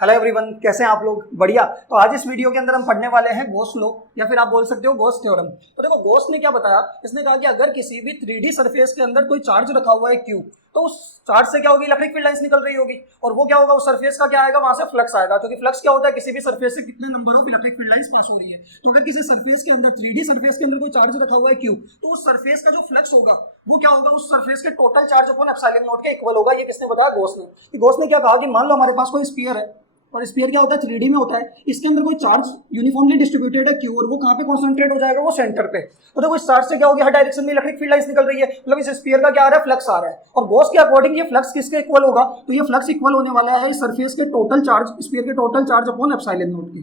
Hello everyone, कैसे हैं आप लोग? बढ़िया। तो आज इस वीडियो के अंदर हम पढ़ने वाले हैं गॉस लॉ या फिर आप बोल सकते हो गॉस थ्योरम। तो देखो, गॉस ने क्या बताया, इसने कहा कि अगर किसी भी 3D सरफेस के अंदर कोई चार्ज रखा हुआ है Q, तो उस चार्ज से क्या होगी, इलेक्ट्रिक फील्ड लाइंस निकल रही होगी और वो क्या होगा, उस सरफेस का क्या आएगा, वहां से फ्लक्स आएगा। क्योंकि फ्लक्स क्या होता है, किसी भी सरफेस से कितने number of electric field lines pass हो रही है। तो अगर किसी सरफेस के अंदर 3D सरफेस के अंदर कोई चार्ज रखा हुआ है Q, तो उस सरफेस का जो फ्लक्स होगा वो क्या होगा, उस सरफेस के total charge upon epsilon not के इक्वल होगा। ये किसने बताया? गॉस ने। गॉस ने क्या कहा कि मान लो हमारे पास कोई स्फीयर है और स्फीयर क्या होता है, 3D में होता है, इसके अंदर कोई चार्ज यूनिफॉर्मली डिस्ट्रीब्यूटेड है Q और वो कहां पे कॉन्सेंट्रेट हो जाएगा, वो सेंटर पे। तो देखो, इस चार्ज से क्या होगी, हर डायरेक्शन में इलेक्ट्रिक फील्ड लाइंस निकल रही है, मतलब इस स्फीयर का क्या आ रहा है, फ्लक्स आ रहा है। और गॉस के अकॉर्डिंग ये फ्लक्स किसके इक्वल होगा, तो ये फ्लक्स इक्वल होने वाला है इस सरफेस के टोटल चार्ज, स्फीयर के total charge upon epsilon not के।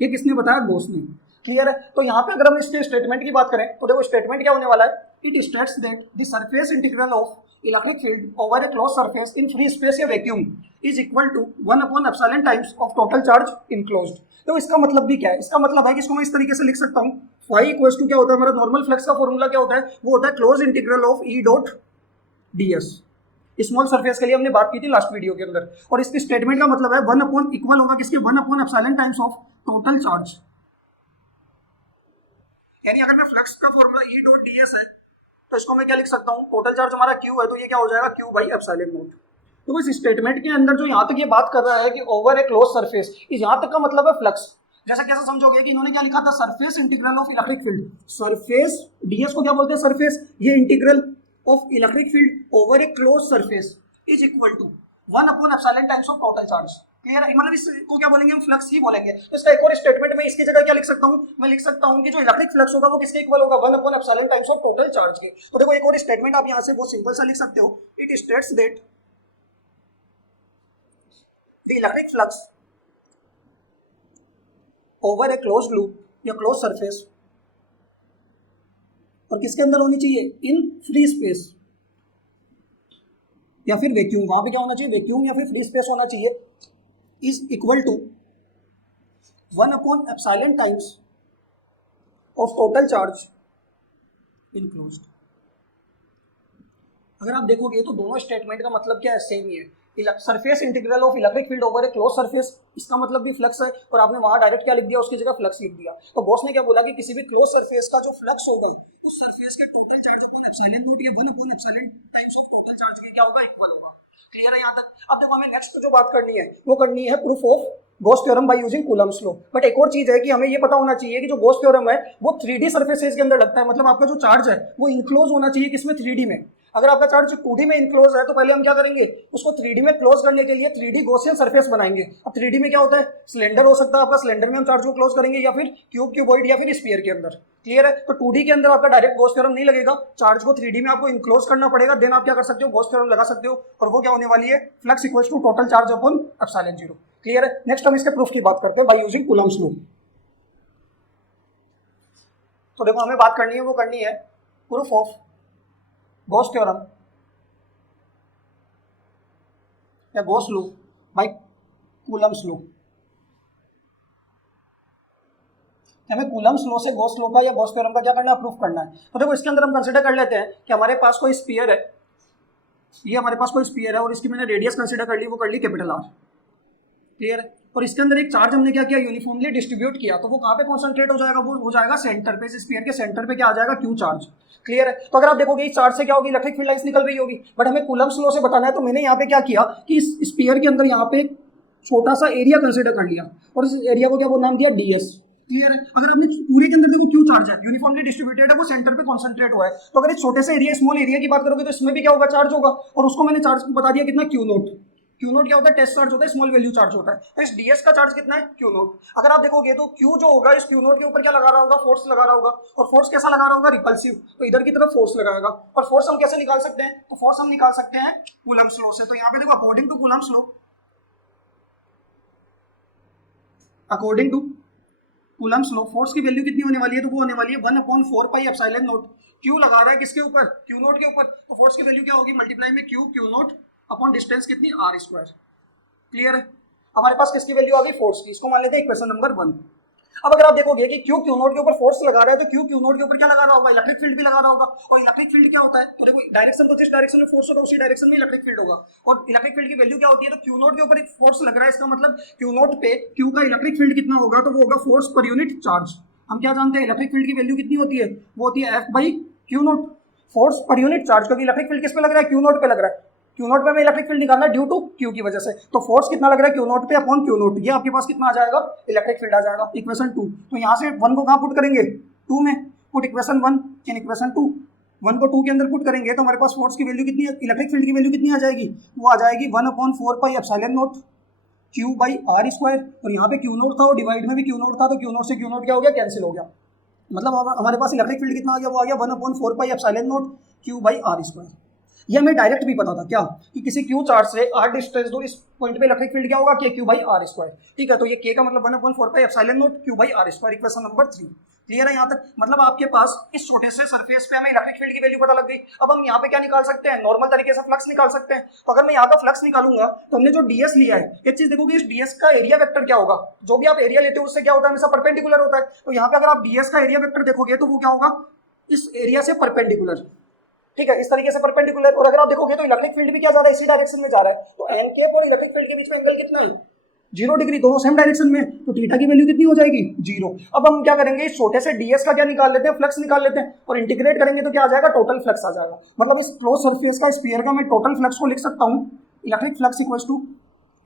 ये किसने बताया? गॉस ने। क्लियर है? तो यहाँ पे अगर हम इसके स्टेटमेंट की बात करें तो देखो, स्टेटमेंट क्या होने वाला है, it states that the surface integral of electric field over a close surface in free space या vacuum is equal to 1 upon epsilon times of total charge enclosed. तो इसका मतलब भी क्या है? इसका मतलब है कि इसको मैं इस तरीके से लिख सकता हूँ, फाई इक्वल्स टू क्या होता है, हमारा नॉर्मल फ्लक्स का फॉर्मूला क्या होता है, वो होता है close integral of E dot ds। Small surface के लिए हमने बात की थी लास्ट वीडियो के अंदर। और इसकी स्टेटमेंट का मतलब है 1 अपॉन इक्वल होगा किसके, 1 upon epsilon times of total charge. यानी अगर मैं फ्लक्स का फॉर्मूला E डॉट ds है तो इसको मैं क्या लिख सकता हूँ, टोटल चार्ज हमारा Q है, तो ये क्या हो जाएगा, Q बाई एप्सिलॉन नॉट। तो इस स्टेटमेंट के अंदर जो यहाँ तक ये बात कर रहा है कि ओवर ए क्लोज सरफेस, इस यहाँ तक का मतलब है फ्लक्स। जैसा कैसे समझोगे कि इन्होंने क्या लिखा था, surface integral of electric field, surface ds को क्या बोलते हैं, सरफेस, ये integral of electric field over a close surface is equal to 1 upon epsilon times of total charge. Clear है? मतलब इसको क्या बोलेंगे हम, फ्लक्स ही बोलेंगे। तो इसका एक और स्टेटमेंट में इसकी जगह क्या लिख सकता हूं, मैं लिख सकता हूं कि जो इलेक्ट्रिक फ्लक्स होगा वो किसके इक्वल होगा, 1 upon epsilon times of total charge के। तो देखो, एक और स्टेटमेंट आप यहां से बहुत सिंपल सा लिख सकते हो, it states that the electric flux over a closed loop या क्लोज सरफेस, और किसके अंदर होनी चाहिए, इन फ्री स्पेस या फिर वैक्यूम, वहां पे क्या होना चाहिए, वैक्यूम या फिर फ्री स्पेस होना चाहिए, is equal to 1 upon epsilon times of total charge enclosed. अगर आप देखोगे तो दोनों स्टेटमेंट का मतलब क्या है, सेम ही है। Surface integral of electric field over a close surface, इसका मतलब भी फ्लक्स है, और आपने वहां डायरेक्ट क्या लिख दिया, उसकी जगह फ्लक्स लिख दिया। तो गॉस ने क्या बोला कि किसी भी क्लोज सरफेस का जो फ्लक्स होगा उस सरफेस के total charge upon epsilon not या 1 upon epsilon times of total charge के क्या होगा, इक्वल होगा। क्लियर है यहाँ तक? अब देखो, हमें नेक्स्ट जो बात करनी है वो करनी है proof of Gauss theorem by using Coulomb's law. But एक और चीज है कि हमें ये पता होना चाहिए कि जो गॉस थ्योरम है वो 3D सरफेसेस के अंदर लगता है, मतलब आपका जो चार्ज है वो इनक्लोज होना चाहिए किसमें, 3D में। अगर आपका चार्ज 2D में इनक्लोज है तो पहले हम क्या करेंगे, उसको 3D में क्लोज करने के लिए 3D गॉसियन सरफेस बनाएंगे। अब 3D में क्या होता है, सिलेंडर हो सकता है आपका, सिलेंडर में हम चार्ज को क्लोज करेंगे, या फिर क्यूब, क्यूबॉइड या फिर स्फीयर के अंदर। क्लियर है? तो 2D के अंदर आपका डायरेक्ट गॉस थ्योरम नहीं लगेगा, चार्ज को 3D में आपको इनक्लोज करना पड़ेगा, देन आप क्या कर सकते हो, गॉस थ्योरम लगा सकते हो, और वो क्या होने वाली है, flux equals to total charge upon epsilon zero. Clear है? नेक्स्ट हम इसके प्रूफ की बात करते हैं बाय यूजिंग कूलम्ब्स लॉ। तो देखो, हमें बात करनी है, वो करनी है प्रूफ ऑफ गॉस थ्योरम या Gauss law by Coulomb's law. हमें कूलम्ब्स लॉ से गॉस लॉ का या गॉस थ्योरम का क्या करना है, प्रूफ करना है। तो देखो, इसके अंदर हम कंसीडर कर लेते हैं कि हमारे पास कोई स्फीयर है, ये हमारे पास कोई स्फीयर है और इसकी मैंने रेडियस कंसीडर कर ली, वो कर ली कैपिटल R। क्लियर है? और इसके अंदर एक चार्ज हमने क्या किया, यूनिफॉर्मली डिस्ट्रीब्यूट किया, तो वो कहाँ पे कॉन्सेंट्रेट हो जाएगा, वो हो जाएगा सेंटर पे, इस स्फीयर के सेंटर पे क्या आ जाएगा, Q चार्ज। क्लियर है? तो अगर आप देखोगे इस चार्ज से क्या होगी, इलेक्ट्रिक फील्ड लाइंस निकल रही होगी, बट हमें कूलम्ब्स लॉ से बताना है, तो मैंने यहाँ पे क्या किया कि इस स्फीयर के अंदर यहाँ पे छोटा सा एरिया कंसिडर कर लिया और इस एरिया को क्या नाम दिया, ds। क्लियर है? अगर आपने पूरे के अंदर देखो Q चार्ज है, यूनिफॉर्मली डिस्ट्रीब्यूटेड है, वो सेंटर पे कॉन्सेंट्रेट हुआ है, तो अगर एक छोटे से एरिया, स्मॉल एरिया की बात करोगे तो इसमें भी क्या होगा, चार्ज होगा, और उसको मैंने चार्ज बता दिया कितना, Q नोट। Q नोट क्या होता है, टेस्ट चार्ज होता है, स्मॉल वैल्यू चार्ज होता है। तो इस ds का चार्ज कितना है, Q नोट। अगर आप देखोगे तो Q जो होगा, इस Q नोट के ऊपर क्या लगा रहा होगा, फोर्स लगा रहा होगा, और फोर्स कैसा लगा रहा होगा, रिपल्सिव, तो इधर की तरफ फोर्स लगाएगा। और फोर्स हम कैसे निकाल सकते हैं, तो फोर्स हम निकाल सकते हैं कूलम्ब्स लॉ से। तो यहाँ पे देखो, according to Coulomb's law, according to Coulomb's law, force की वैल्यू कितनी होने वाली है, तो वो होने वाली है 1 upon 4 pi epsilon not. Q लगा रहा है किसके ऊपर, Q नोट के ऊपर, तो फोर्स की वैल्यू क्या होगी, मल्टीप्लाई में Q नोट अपॉन डिस्टेंस कितनी, R स्क्वायर। क्लियर है? हमारे पास किसकी वैल्यू आ गई, फोर्स की। इसको मान लेते हैं इक्वेशन नंबर 1। अब अगर आप देखोगे कि क्यू क्यू नोट के ऊपर फोर्स लगा रहा है, तो क्यू क्यू नोट के ऊपर क्या लगा रहा होगा, इलेक्ट्रिक फील्ड भी लगा रहा होगा। और इलेक्ट्रिक फील्ड क्या होता है, तो देखो डायरेक्शन तो जिस डायरेक्शन में फोर्स होगा उसी डायरेक्शन में इलेक्ट्रिक फील्ड होगा। और इलेक्ट्रिक फील्ड की वैल्यू क्या होती है, तो क्यू नोट के ऊपर एक फोर्स लग रहा है, इसका मतलब क्यू नोट पे क्यू का इलेक्ट्रिक फील्ड कितना होगा, तो वो होगा फोर्स पर यूनिट चार्ज। हम क्या जानते हैं, इलेक्ट्रिक फील्ड की वैल्यू कितनी होती है, वो होती है F by Q note, force per unit charge, क्योंकि इलेक्ट्रिक फील्ड किस पे लग रहा है, क्यू नोट पे लग रहा है। क्यू नोट पे हमें इलेक्ट्रिक फील्ड निकालना है ड्यू टू क्यू की वजह से, तो फोर्स कितना लग रहा है क्यू नोट पे अपॉन क्यू नोट, ये आपके पास कितना आ जाएगा, इलेक्ट्रिक फील्ड आ जाएगा इक्वेशन 2। तो यहाँ से 1 को कहाँ पुट करेंगे, 2 में, पुट इक्वेशन 1 इन इक्वेशन 2, 1 को 2 के अंदर पुट करेंगे तो हमारे पास फोर्स की वैल्यू कितनी है, इलेक्ट्रिक फील्ड की वैल्यू कितनी आ जाएगी, वो आ जाएगी 1/4 pi epsilon naught q by are square. और यहाँ पे क्यू नोट था और डिवाइड में भी क्यू नोट था, तो क्यू नोट से क्यू नोट क्या हो गया, कैंसिल हो गया। मतलब हमारे पास इलेक्ट्रिक फील्ड कितना आ गया, वो आ गया 1/4 pi epsilon naught q by are square. ये हमें डायरेक्ट भी पता था क्या, कि किसी क्यू चार्ज से आर डिस्टेंस दूर इस पॉइंट पे इलेक्ट्रिक फील्ड क्या होगा, के क्यू बाई आर स्क्वायर। ठीक है, तो ये के का मतलब 1/4 pi epsilon naught q by are square, equation number 3। Clear है यहाँ तक, मतलब आपके पास इस छोटे से सरफेस पे हमें इलेक्ट्रिक फील्ड की वैल्यू पता लग गई। अब हम यहाँ पे क्या निकाल सकते हैं, नॉर्मल तरीके से फ्लक्स निकाल सकते हैं। तो अगर मैं यहाँ का फ्लक्स निकालूंगा तो हमने जो डीएस लिया है, एक चीज देखोगे इस डीएस का एरिया वेक्टर क्या होगा, जो भी आप एरिया लेते हो उससे क्या होता है, हमेशा परपेंडिकुलर होता है। तो यहाँ पे अगर आप डीएस का एरिया वेक्टर देखोगे तो वो क्या होगा, इस एरिया से परपेंडिकुलर। ठीक है, इस तरीके से परपेंडिकुलर। और अगर आप देखोगे तो इलेक्ट्रिक फील्ड भी क्या जा रहा है, इसी डायरेक्शन में जा रहा है। तो एन कैप और इलेक्ट्रिक फील्ड के बीच में एंगल कितना है, 0 डिग्री, दोनों सेम डायरेक्शन में, तो थीटा की वैल्यू कितनी हो जाएगी, 0। अब हम क्या करेंगे, इस छोटे से डीएस का क्या निकाल लेते हैं, फ्लक्स निकाल लेते हैं, और इंटीग्रेट करेंगे तो क्या आ जाएगा, टोटल फ्लक्स आ जाएगा। मतलब इस क्लोज सरफेस का स्फीयर का मैं टोटल फ्लक्स को लिख सकता हूँ, electric flux equals to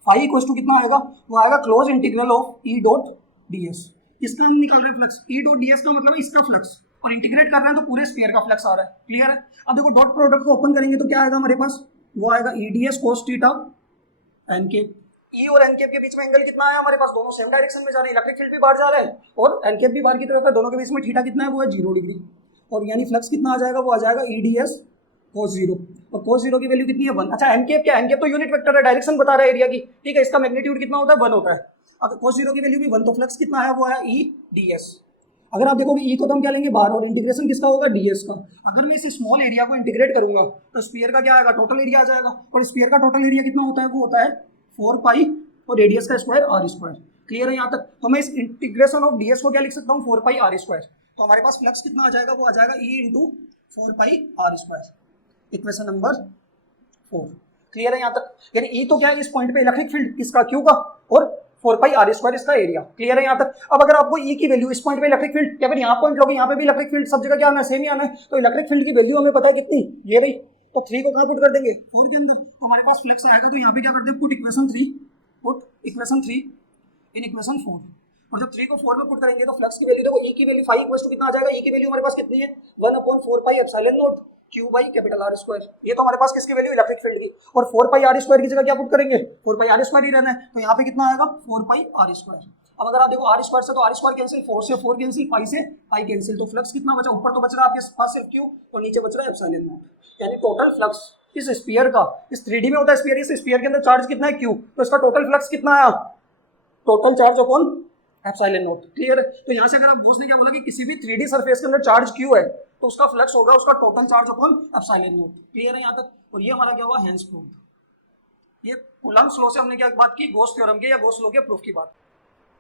phi equals to कितना आएगा, वो आएगा close integral of E dot ds. इसका हम निकाल रहे हैं फ्लक्स, ई डॉट डीएस का मतलब इसका फ्लक्स, और इंटीग्रेट कर रहे हैं तो पूरे स्फीयर का फ्लक्स आ रहा है। क्लियर है। अब देखो डॉट प्रोडक्ट को ओपन करेंगे तो क्या आएगा हमारे पास, वो आएगा E D S cos theta N cap. E और एन केप के बीच में एंगल कितना है हमारे पास, दोनों सेम डायरेक्शन में जा रहे हैं, इलेक्ट्रिक फील्ड भी बाहर जा रहा है और एन केप भी बाहर की तरफ है, दोनों के बीच में थीटा कितना है, वो है 0 डिग्री। और यानी फ्लक्स कितना आ जाएगा, वो आ जाएगा ई डी एस कोस 0, और कोस 0 की वैल्यू कितनी है 1। अच्छा एन केप क्या है, एन केप तो यूनिट वेक्टर है, डायरेक्शन बता रहा है एरिया की। ठीक है, इसका मैग्नीट्यूड कितना होता है, 1 होता है। अगर कोस 0 की वैल्यू भी 1, तो फ्लक्स कितना है, वो है ई डी एस। अगर आप देखोगे ई को तो हम क्या लेंगे बाहर, और इंटीग्रेशन किसका होगा, डीएस का। अगर मैं इस स्मॉल एरिया को इंटीग्रेट करूंगा तो स्फीयर का क्या आएगा, टोटल एरिया आ जाएगा। और स्फीयर का टोटल एरिया कितना होता है, वो होता है 4 पाई और रेडियस का स्क्वायर आर स्क्वायर। क्लियर है यहाँ तक। तो मैं इस इंटीग्रेशन ऑफ डीएस को क्या लिख सकता हूँ, 4 पाई आर स्क्वायर। तो हमारे पास फ्लक्स कितना आ जाएगा, वो आ जाएगा E into 4 pi are square, equation number 4। Clear है यहाँ तक। यानी ई तो क्या है, इस पॉइंट पे इलेक्ट्रिक फील्ड किसका, क्यू का, और 4 पाई आर स्क्वायर इसका एरिया। क्लियर है यहाँ तक। अब अगर आपको ई की वैल्यू इस पॉइंट पे इलेक्ट्रिक फील्ड, या फिर यहाँ पॉइंट लोगे, यहाँ पे भी इलेक्ट्रिक फील्ड, सब जगह क्या आना है, सेम ही आना है। तो इलेक्ट्रिक फील्ड की वैल्यू हमें पता है कितनी, ये रही। तो 3 को कहाँ पुट कर देंगे, 4 के अंदर, तो हमारे पास फ्लक्स आएगा। तो यहाँ पे क्या करते हैं, पुट इक्वेशन 3 इन इक्वेशन 4। और जब 3 को 4 में पुट करेंगे तो फ्लक्स की वैल्यू देखो, ई की वैल्यू 5 इक्वल्स टू कितना आ जाएगा, ई की वैल्यू हमारे पास कितनी है, 1/4 pi epsilon not Q by capital R square. ये तो हमारे पास किसकी वैल्यू, इलेक्ट्रिक फील्ड की। और 4 पाई आर स्क्वायर की जगह क्या पुट करेंगे, 4 पाई आर स्क्वायर ही रहना है। तो यहाँ पे कितना आएगा, 4 पाई आर स्क्वायर। अब अगर आप देखो आर स्क्वायर से तो आर स्क्वायर कैंसिल, 4 से 4 कैंसिल, पाई से पाई कैंसिल, तो फ्लक्स कितना बचा, ऊपर तो बच रहा है आपके पास सिर्फ क्यू, और नीचे बच रहा है एप्सिलॉन नॉट। यानी टोटल फ्लक्स इस स्फीयर का, इस 3D में होता है स्फीयर, इस स्फीयर के अंदर चार्ज कितना है, क्यू, तो इसका टोटल फ्लक्स कितना आया, total charge upon epsilon naught. Clear है। तो यहाँ से अगर आप बॉस ने क्या बोला कि किसी भी 3D सरफेस के अंदर चार्ज क्यू है, तो उसका फ्लक्स होगा उसका total charge upon epsilon naught. Clear है यहाँ तक। और ये हमारा क्या हुआ, हेंस प्रूफ। ये कूलम्ब्स लॉ से हमने क्या बात की, गॉस थ्योरम के या गॉस लॉ के प्रूफ की बात।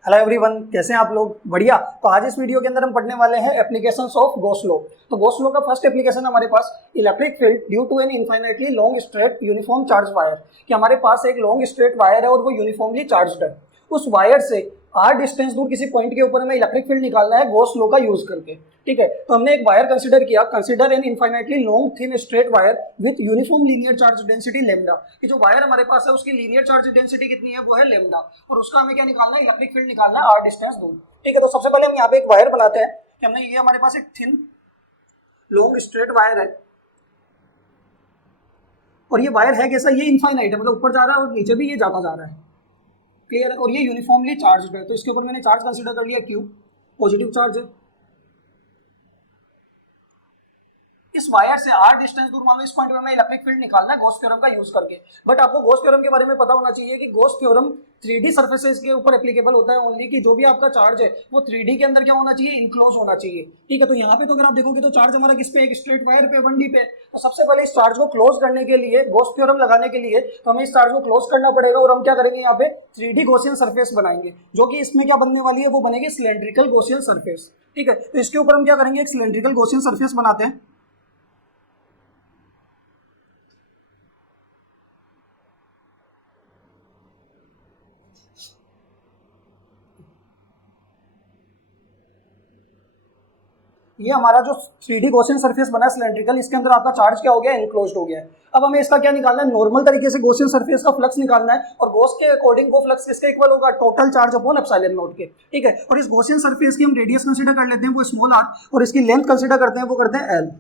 हेलो एवरीवन, कैसे हैं आप लोग, बढ़िया। तो आज इस वीडियो के अंदर हम पढ़ने वाले हैं एप्लीकेशंस ऑफ गॉस लॉ। तो गॉस लॉ का फर्स्ट एप्लीकेशन हमारे पास, electric field due to an infinitely long straight uniform charge wire, कि हमारे पास एक लॉन्ग स्ट्रेट वायर है और वो यूनिफॉर्मली चार्ज्ड है। उस वायर से आर डिस्टेंस दूर किसी पॉइंट के ऊपर हमें इलेक्ट्रिक फील्ड निकालना है गॉस लॉ का यूज करके। ठीक है, तो हमने एक वायर कंसीडर किया, consider N infinitely long thin straight wire with uniform linear charge density lambda, कि जो वायर हमारे पास है उसकी लीनियर चार्ज डेंसिटी कितनी है, वो है लेमडा, और उसका हमें क्या निकालना है, इलेक्ट्रिक फील्ड निकालना है आर डिस्टेंस दूर। ठीक है, तो सबसे पहले हम यहाँ पे एक वायर बनाते हैं कि हमने ये हमारे पास एक थिन लॉन्ग स्ट्रेट वायर है, और ये वायर है कैसा, ये इनफाइनाइट है, मतलब ऊपर जा रहा है और नीचे भी ये जाता जा रहा है। क्लियर है। और ये यूनिफॉर्मली चार्ज्ड है, तो इसके ऊपर मैंने चार्ज कंसीडर कर लिया क्यू, पॉजिटिव चार्ज है। इस वायर से r डिस्टेंस दूर, मान लो इस पॉइंट में मैं इलेक्ट्रिक फील्ड निकालना है गॉस थ्योरम का यूज करके। बट आपको गॉस थ्योरम के बारे में पता होना चाहिए कि गॉस थ्योरम 3D सर्फेसेस के ऊपर एप्लीकेबल होता है ओनली, कि जो भी आपका चार्ज है वो 3D के अंदर क्या होना चाहिए, इनक्लोज होना चाहिए। ठीक है, तो यहाँ पे तो अगर आप देखोगे तो चार्ज हमारा किस पे, एक स्ट्रेट वायर पे, 1D पे। तो सबसे पहले इस चार्ज को क्लोज करने के लिए, गॉस थ्योरम लगाने के लिए, तो हमें इस चार्ज को क्लोज करना पड़ेगा और हम क्या करेंगे, यहाँ पे 3D गॉसियन सरफेस बनाएंगे, जो कि इसमें क्या बनने वाली है, वो बनेगी सिलेंड्रिकल गॉसियन सरफेस। ठीक है, तो इसके ऊपर हम क्या करेंगे, एक सिलेंड्रिकल गॉसियन सरफेस बनाते हैं। ये हमारा जो 3D गॉसियन सरफेस बना है सिलेंड्रिकल, इसके अंदर आपका चार्ज क्या हो गया, एनक्लोज्ड हो गया है। अब हमें इसका क्या निकालना है, नॉर्मल तरीके से गॉसियन सरफेस का फ्लक्स निकालना है, और गॉस के अकॉर्डिंग वो फ्लक्स किसके इक्वल होगा, total charge upon epsilon not के। ठीक है, और इस गॉसियन सरफेस की हम रेडियस कंसीडर कर लेते हैं, वो स्मॉल r, और इसकी लेंथ कंसीडर करते हैं, वो करते हैं l।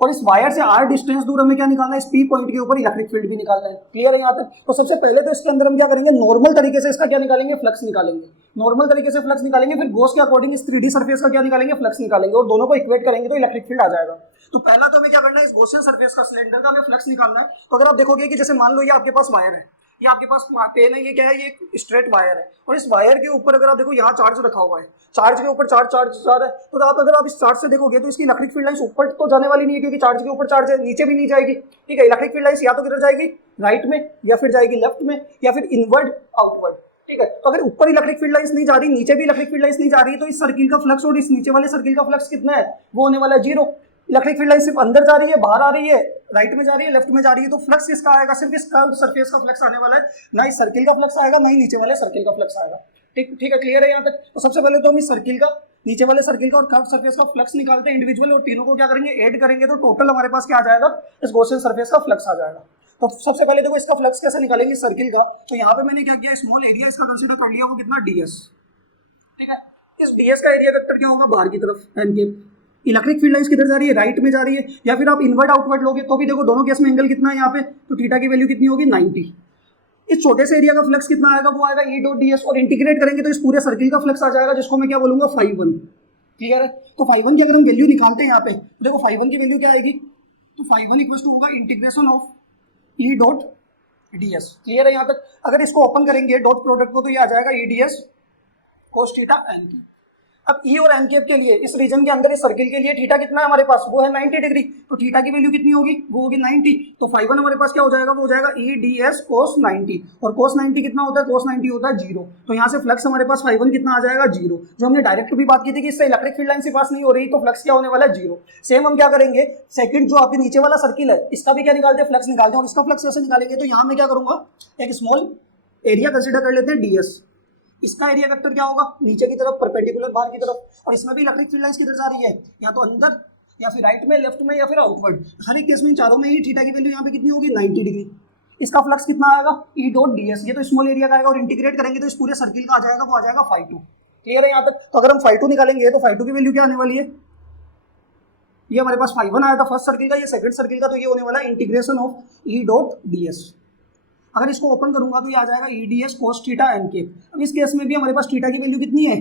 और इस वायर से r डिस्टेंस दूर हमें क्या निकालना है, इस P पॉइंट के ऊपर इलेक्ट्रिक फील्ड भी निकालना है। क्लियर है यहाँ तक? तो सबसे पहले तो इसके अंदर हम क्या करेंगे, नॉर्मल तरीके से इसका क्या निकालेंगे, फ्लक्स निकालेंगे। नॉर्मल तरीके से फ्लक्स निकालेंगे, फिर गॉस के अकॉर्डिंग इस 3D सरफेस का क्या निकालेंगे, फ्लक्स निकालेंगे, और दोनों को इक्वेट करेंगे तो इलेक्ट्रिक फील्ड आ जाएगा। तो पहला तो हमें क्या करना है, इस गॉसियन सरफेस का, सिलेंडर का हमें फ्लक्स निकालना है। तो अगर आप देखोगे कि जैसे मान लो ये आपके पास वायर है, ये आपके पास पेन है, ये क्या है, ये एक स्ट्रेट वायर है, और इस वायर के ऊपर अगर आप देखो यहाँ चार्ज रखा हुआ है, चार्ज के ऊपर चार्ज चार्ज चार्ज है। तो आप अगर आप इस चार्ज से देखोगे तो इसकी इलेक्ट्रिक फील्ड लाइंस ऊपर तो जाने वाली नहीं है, क्योंकि चार्ज के ऊपर चार्ज है, नीचे भी नहीं जाएगी। ठीक है, इलेक्ट्रिक फील्ड लाइंस या तो किधर जाएगी, राइट में, या फिर जाएगी लेफ्ट में, या फिर इनवर्ड आउटवर्ड। ठीक है, तो अगर ऊपर इलेक्ट्रिक फील्ड लाइंस नहीं जा रही, नीचे भी इलेक्ट्रिक फील्ड लाइंस नहीं जा रही, तो इस सर्किल का फ्लक्स और इस नीचे वाले सर्किल का फ्लक्स कितना है, वो होने वाला है 0। इलेक्ट्रिक फील्ड लाइन सिर्फ अंदर जा रही है, बाहर आ रही है, राइट में जा रही है, लेफ्ट में जा रही है, तो फ्लक्स किसका आएगा, सिर्फ इस कर्व्ड सरफेस का फ्लक्स आने वाला है, ना इस सर्किल का फ्लक्स आएगा, ना ही नीचे वाले सर्किल का फ्लक्स आएगा। ठीक ठीक है, क्लियर है यहाँ तक? तो सबसे पहले तो हम इस सर्किल का, नीचे वाले सर्किल का और कर्व्ड सरफेस का फ्लक्स निकालते हैं इंडिविजुअल, और तीनों को क्या करेंगे, ऐड करेंगे, तो टोटल हमारे पास क्या आ जाएगा, इस गॉसियन सरफेस का फ्लक्स आ जाएगा। तो सबसे पहले देखो इसका फ्लक्स कैसे निकालेंगे सर्किल का। तो यहाँ पे मैंने क्या किया, स्मॉल एरिया इसका कंसीडर कर लिया, वो कितना, ds। ठीक है, इस ds का एरिया वेक्टर क्या होगा, बाहर की तरफ, n के। इलेक्ट्रिक फील्ड लाइंस किधर जा रही है, राइट में जा रही है, या फिर आप इनवर्ट आउटवर्ड लोगे तो भी देखो दोनों केस में एंगल कितना है यहाँ पे, तो थीटा की वैल्यू कितनी होगी, 90। इस छोटे से एरिया का फ्लक्स कितना आएगा, वो आएगा E डॉट ds, और इंटीग्रेट करेंगे तो इस पूरे सर्किल का फ्लक्स आ जाएगा, जिसको मैं क्या बोलूंगा, φ1। क्लियर है? तो φ1 की अगर हम वैल्यू निकालते हैं यहाँ पे, तो देखो φ1 की वैल्यू क्या आएगी, तो φ1 इक्वल टू होगा integration of E dot ds। Clear है यहाँ तक? अगर इसको ओपन करेंगे डॉट प्रोडक्ट को, तो ये आ जाएगा E ds cos theta n की। अब E और n के लिए इस रीजन के अंदर इस सर्किल के लिए थीटा कितना है हमारे पास, वो है 90 डिग्री, तो थीटा की वैल्यू कितनी होगी, वो होगी 90। तो φ1 हमारे पास क्या हो जाएगा, वो हो जाएगा E ds cos 90, और cos 90 कितना होता है, cos 90 होता है 0। तो यहाँ से फ्लक्स हमारे पास φ1 कितना आ जाएगा, 0। जो हमने डायरेक्ट भी बात की थी कि इससे इलेक्ट्रिक फील्ड लाइन से पास नहीं हो रही, तो फ्लक्स क्या होने वाला है, 0। सेम हम क्या करेंगे, सेकंड जो आपके नीचे वाला सर्किल है, इसका भी क्या निकालते हैं, फ्लक्स निकालते हैं, और इसका फ्लक्स कैसे निकालेंगे, तो यहाँ मैं क्या करूंगा, एक स्मॉल एरिया कंसिडर कर लेते हैं ds। इसका एरिया वेक्टर क्या होगा, नीचे की तरफ परपेंडिकुलर, बाहर की तरफ, और इसमें भी इलेक्ट्रिक फील्ड लाइंस किधर जा रही है, या तो अंदर, या फिर राइट में, लेफ्ट में, या फिर आउटवर्ड। हर एक केस में इन चारों में ही थीटा की वैल्यू यहाँ पे कितनी होगी, 90 डिग्री। इसका फ्लक्स कितना आएगा, E डॉट ds, ये तो स्मॉल एरिया का आएगा, और इंटीग्रेट करेंगे तो इस पूरे सर्किल का आ जाएगा, वो आ जाएगा φ2। क्लियर है यहाँ तक? तो अगर हम φ2 निकालेंगे तो φ2 की वैल्यू क्या आने वाली है, ये हमारे पास φ1 आया था फर्स्ट सर्किल का, ये सेकंड सर्किल का, तो ये होने वाला है integration of E dot ds। अगर इसको ओपन करूंगा तो ये आ जाएगा E ds cos theta n के। अब इस केस में भी हमारे पास थीटा की वैल्यू कितनी है,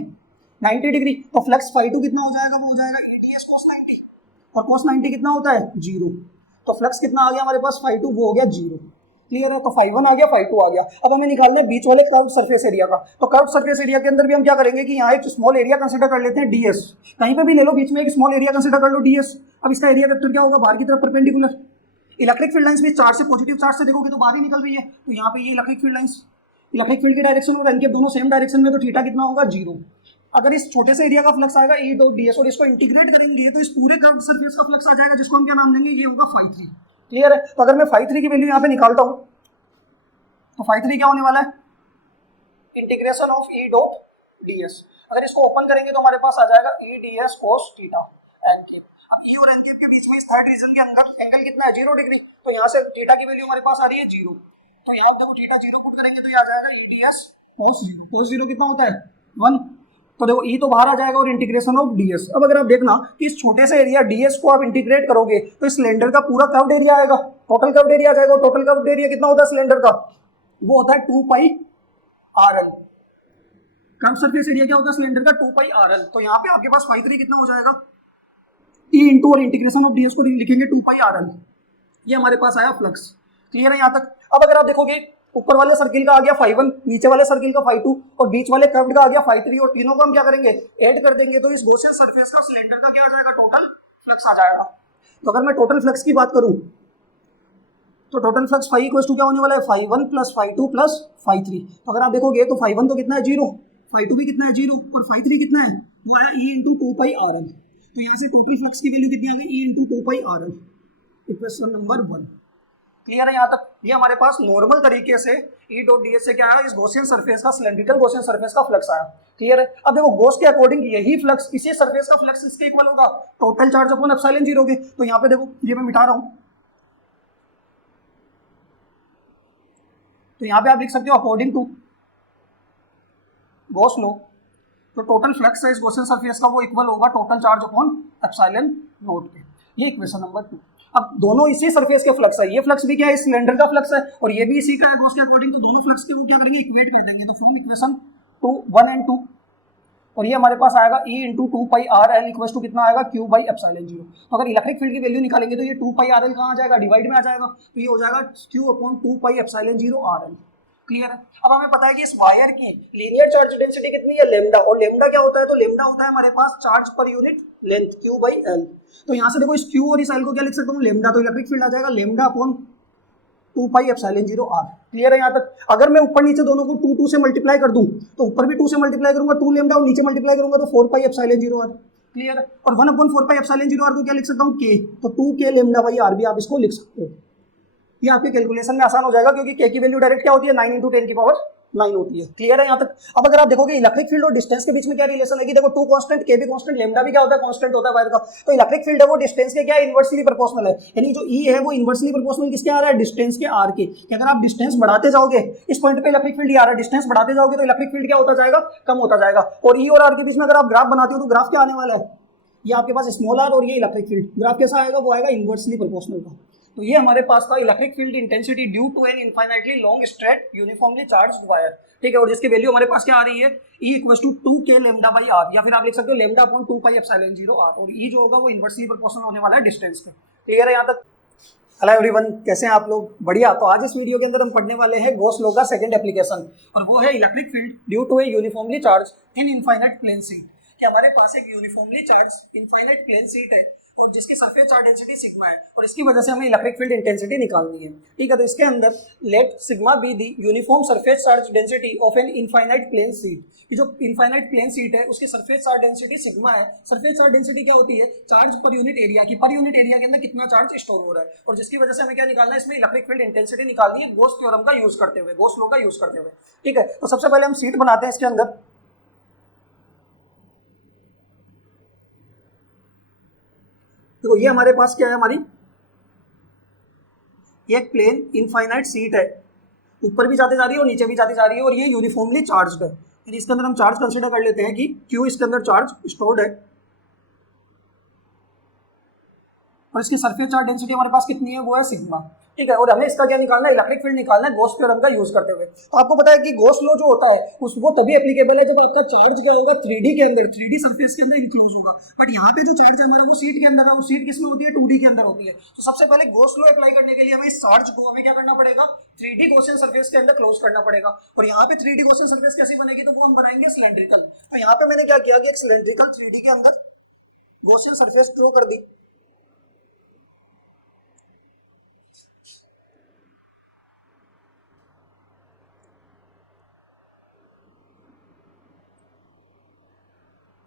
90 डिग्री, तो फ्लक्स φ2 कितना हो जाएगा, वो हो जाएगा E ds cos 90, और cos 90 कितना होता है, 0। तो फ्लक्स कितना आ गया हमारे पास, φ2, वो हो गया 0। क्लियर है? तो φ1 आ गया, φ2 आ गया। अब हमें निकालना है बीच वाले कर्व सरफेस एरिया का। तो कर्व सरफेस एरिया के अंदर भी हम क्या करेंगे कि यहाँ एक स्मॉल एरिया कंसिडर कर लेते हैं ds। कहीं पे भी ले लो, बीच में एक स्मॉल एरिया कंसिडर कर लो ds। अब इसका एरिया वेक्टर क्या होगा, बाहर की तरफ परपेंडिकुलर। इलेक्ट्रिक फील्ड लाइंस भी चार्ज से, पॉजिटिव चार्ज से देखोगे तो बाहर ही निकल रही है, तो यहाँ पे ये electric field lines, electric field की डायरेक्शन और n के दोनों सेम डायरेक्शन में, तो थीटा कितना होगा, 0। अगर इस छोटे से एरिया का फ्लक्स आएगा E डॉट ds, और इसको इंटीग्रेट करेंगे तो इस पूरे कर्व सरफेस का फ्लक्स आ जाएगा, जिसको हम क्या नाम देंगे, ये होगा φ3। क्लियर है? तो अगर मैं φ3 की वैल्यू यहाँ पे निकालता हूँ, तो φ3 क्या होने वाला है, integration of E dot ds। अगर इसको ओपन करेंगे तो हमारे पास आ जाएगा E ds cos theta n के। अब E और n के बीच में इस थर्ड रीजन के अंदर एंगल कितना है, 0 डिग्री, तो यहाँ से थीटा की वैल्यू हमारे पास आ रही है 0। तो यहाँ देखो थीटा 0 पुट करेंगे तो ये आ जाएगा E ds cos 0। cos 0 कितना होता है, 1। तो देखो E तो बाहर आ जाएगा, और इंटीग्रेशन ऑफ ds। अब अगर आप देखना कि इस छोटे से एरिया ds को आप इंटीग्रेट करोगे तो इस सिलेंडर का पूरा कर्व्ड एरिया आएगा, टोटल कर्व्ड एरिया आ जाएगा। टोटल कर्व्ड एरिया कितना होता है सिलेंडर का, वो होता है 2 पाई RL। कर्व सरफेस एरिया क्या होता है सिलेंडर का, 2 पाई RL। तो यहाँ पे आपके पास φ3 कितना हो जाएगा, ई इंटू और इंटीग्रेशन ऑफ डी एस को लिखेंगे 2πrl। ये हमारे पास आया फ्लक्स। क्लियर है यहाँ तक। अब अगर आप देखोगे ऊपर वाले सर्किल का आ गया φ1, नीचे वाले सर्किल का φ2 और बीच वाले कर्व का आ गया φ3 और तीनों को हम क्या करेंगे ऐड कर देंगे तो इस गॉसियन सरफेस का सिलेंडर का क्या आ जाएगा टोटल फ्लक्स आ जाएगा। तो अगर मैं टोटल फ्लक्स की बात करूं तो टोटल फ्लक्स φ इक्वल टू क्या होने वाला है φ1 प्लस φ2 प्लस φ3। तो अगर आप देखोगे तो φ1 तो कितना है 0, φ2 भी कितना है 0 और φ3 कितना है वो आया E इंटू 2πrl। तो यहाँ से टोटल फ्लक्स की वैल्यू कितनी आ गई E into 2πrl, equation number 1। Clear है यहाँ तक। ये हमारे पास नॉर्मल तरीके से ई डॉट डी एस से क्या आया इस गॉसियन सरफेस का सिलेंड्रिकल गॉसियन सरफेस का फ्लक्स आया। क्लियर है। अब देखो गॉस के अकॉर्डिंग यही फ्लक्स इसी सरफेस का फ्लक्स इसके इक्वल होगा टोटल चार्ज अपॉन एप्सिलॉन 0 के। तो यहाँ पे देखो ये मैं मिटा रहा हूँ तो यहाँ पे आप लिख सकते हो अकॉर्डिंग टू गॉस लॉ तो टोटल फ्लक्स है इस गॉसियन सरफेस का वो इक्वल होगा total charge upon epsilon note के। ये इक्वेशन नंबर 2। अब दोनों इसी सरफेस के फ्लक्स है, ये फ्लक्स भी क्या है इस सिलेंडर का फ्लक्स है और ये भी इसी का है गॉस के अकॉर्डिंग। तो दोनों फ्लक्स के वो क्या करेंगे इक्वेट कर देंगे। तो फ्रॉम इक्वेशन 2 1 एंड 2 और ये हमारे पास आएगा E into 2πrl equal to कितना आएगा Q बाई एप्सिलॉन 0। तो अगर इलेक्ट्रिक फील्ड की वैल्यू निकालेंगे तो ये 2πrl कहाँ आ जाएगा डिवाइड में आ जाएगा। तो ये हो जाएगा Q upon 2π epsilon 0 rl। Clear है। अब हमें पता है कि इस वायर की लीनियर चार्ज डेंसिटी कितनी है लेमडा और लेमडा क्या होता है तो लेमडा होता है हमारे पास charge per unit length Q by L। तो यहाँ से देखो इस Q और इस L को क्या लिख सकता हूँ लेमडा। तो इलेक्ट्रिक फील्ड आ जाएगा lambda upon 2π epsilon 0 r। Clear है यहाँ तक। अगर मैं ऊपर नीचे दोनों को 2 से मल्टीप्लाई कर दूं तो ऊपर भी 2 से मल्टीप्लाई करूंगा 2 लेमडा और नीचे मल्टीप्लाई करूंगा तो 4π एप्सिलॉन 0 r। क्लियर है। और 1 अपॉन 4π एप्सिलॉन 0 r को क्या लिख सकता हूँ k। तो 2k लेमडा बाई r भी आप इसको लिख सकते हो। ये आपके कैलकुलेशन में आसान हो जाएगा क्योंकि k की वैल्यू डायरेक्ट क्या होती है 9 × 10 की पावर 9 होती है। क्लियर है यहाँ तक। अब अगर आप देखोगे इलेक्ट्रिक फील्ड और डिस्टेंस के बीच में क्या रिलेशन है कि देखो 2 कांस्टेंट k भी कांस्टेंट लेमडा भी क्या होता है कांस्टेंट होता है वायर का। तो इलेक्ट्रिक फील्ड है वो डिस्टेंस के क्या इनवर्सली प्रोपोर्शनल है यानी जो E है वो इनवर्सली प्रोपोर्शनल किसके आ रहा है डिस्टेंस के r के। कि अगर आप डिस्टेंस बढ़ाते जाओगे इस पॉइंट पे इलेक्ट्रिक फील्ड आ रहा है डिस्टेंस बढ़ाते जाओगे तो इलेक्ट्रिक फील्ड क्या होता जाएगा कम होता जाएगा। और E और r के बीच में अगर आप ग्राफ बनाते हो तो ग्राफ क्या आने वाला है ये आपके पास स्मॉल r और ये इलेक्ट्रिक फील्ड ग्राफ कैसा आएगा वो आएगा इनवर्सली प्रोपोर्शनल का। तो ये हमारे पास था electric field intensity due to an infinitely long straight uniformly charged wire. ठीक है। और जिसकी वैल्यू हमारे पास क्या आ रही है E equal to 2k lambda by r या फिर आप लिख सकते हो लेमडा अपॉन 2π एप्सिलॉन 0 r और E जो होगा वो इनवर्सली प्रोपोर्शनल होने वाला है डिस्टेंस के। क्लियर है यहाँ तक। हेलो एवरीवन, कैसे हैं आप लोग? बढ़िया। तो आज इस वीडियो के अंदर हम पढ़ने वाले हैं गॉस लॉ का सेकंड एप्लीकेशन और वो है electric field due to a uniformly charge in infinite plane sheet. कि हमारे पास एक uniformly charge infinite plane sheet है और जिसकी सरफेस चार्ज डेंसिटी सिग्मा है और इसकी वजह से हमें इलेक्ट्रिक फील्ड इंटेंसिटी निकालनी है। ठीक है। तो इसके अंदर let sigma be the uniform surface charge density of an infinite plane sheet. कि जो इनफाइनाइट प्लेन सीट है उसकी सरफेस चार्ज डेंसिटी सिग्मा है। सरफेस चार्ज डेंसिटी क्या होती है चार्ज पर यूनिट एरिया की, पर यूनिट एरिया के अंदर कितना चार्ज स्टोर हो रहा है और जिसकी वजह से हमें क्या निकालना है इसमें इलेक्ट्रिक फील्ड इंटेंसिटी निकालनी है गॉस थ्योरम का यूज करते हुए, गॉस लॉ का यूज करते हुए। ठीक है। तो सबसे पहले हम सीट बनाते हैं इसके अंदर। देखो ये हमारे पास क्या है हमारी ये एक प्लेन इनफाइनाइट सीट है, ऊपर भी जाती जा रही है और नीचे भी जाती जा रही है और ये यूनिफॉर्मली चार्ज्ड है। यानी इसके अंदर हम चार्ज कंसीडर कर लेते हैं कि Q इसके अंदर चार्ज स्टोर्ड है और इसकी सरफेस चार्ज डेंसिटी हमारे पास कितनी है वो है सिग्मा। ठीक है। और हमें इसका क्या निकालना है इलेक्ट्रिक फील्ड निकालना है गॉस थ्योरम का यूज करते हुए। तो आपको पता है कि गॉस लॉ जो होता है वो तभी एप्लीकेबल है जब आपका चार्ज क्या होगा 3D के अंदर 3D सरफेस के अंदर इनक्लोज होगा। बट यहाँ पे जो चार्ज है हमारा वो सीट के अंदर है और सीट किसमें होती है 2D के अंदर होती है। तो सबसे पहले गॉस लॉ अप्लाई करने के लिए हमें इस चार्ज को हमें क्या करना पड़ेगा 3D गॉसियन सरफेस के अंदर क्लोज करना पड़ेगा। और यहाँ पे 3D गॉसियन सरफेस कैसी बनेगी तो वो हम बनाएंगे सिलेंड्रिकल। तो यहाँ पे मैंने क्या किया कि एक सिलेंड्रिकल 3D के अंदर गॉसियन सरफेस ड्रॉ कर दी।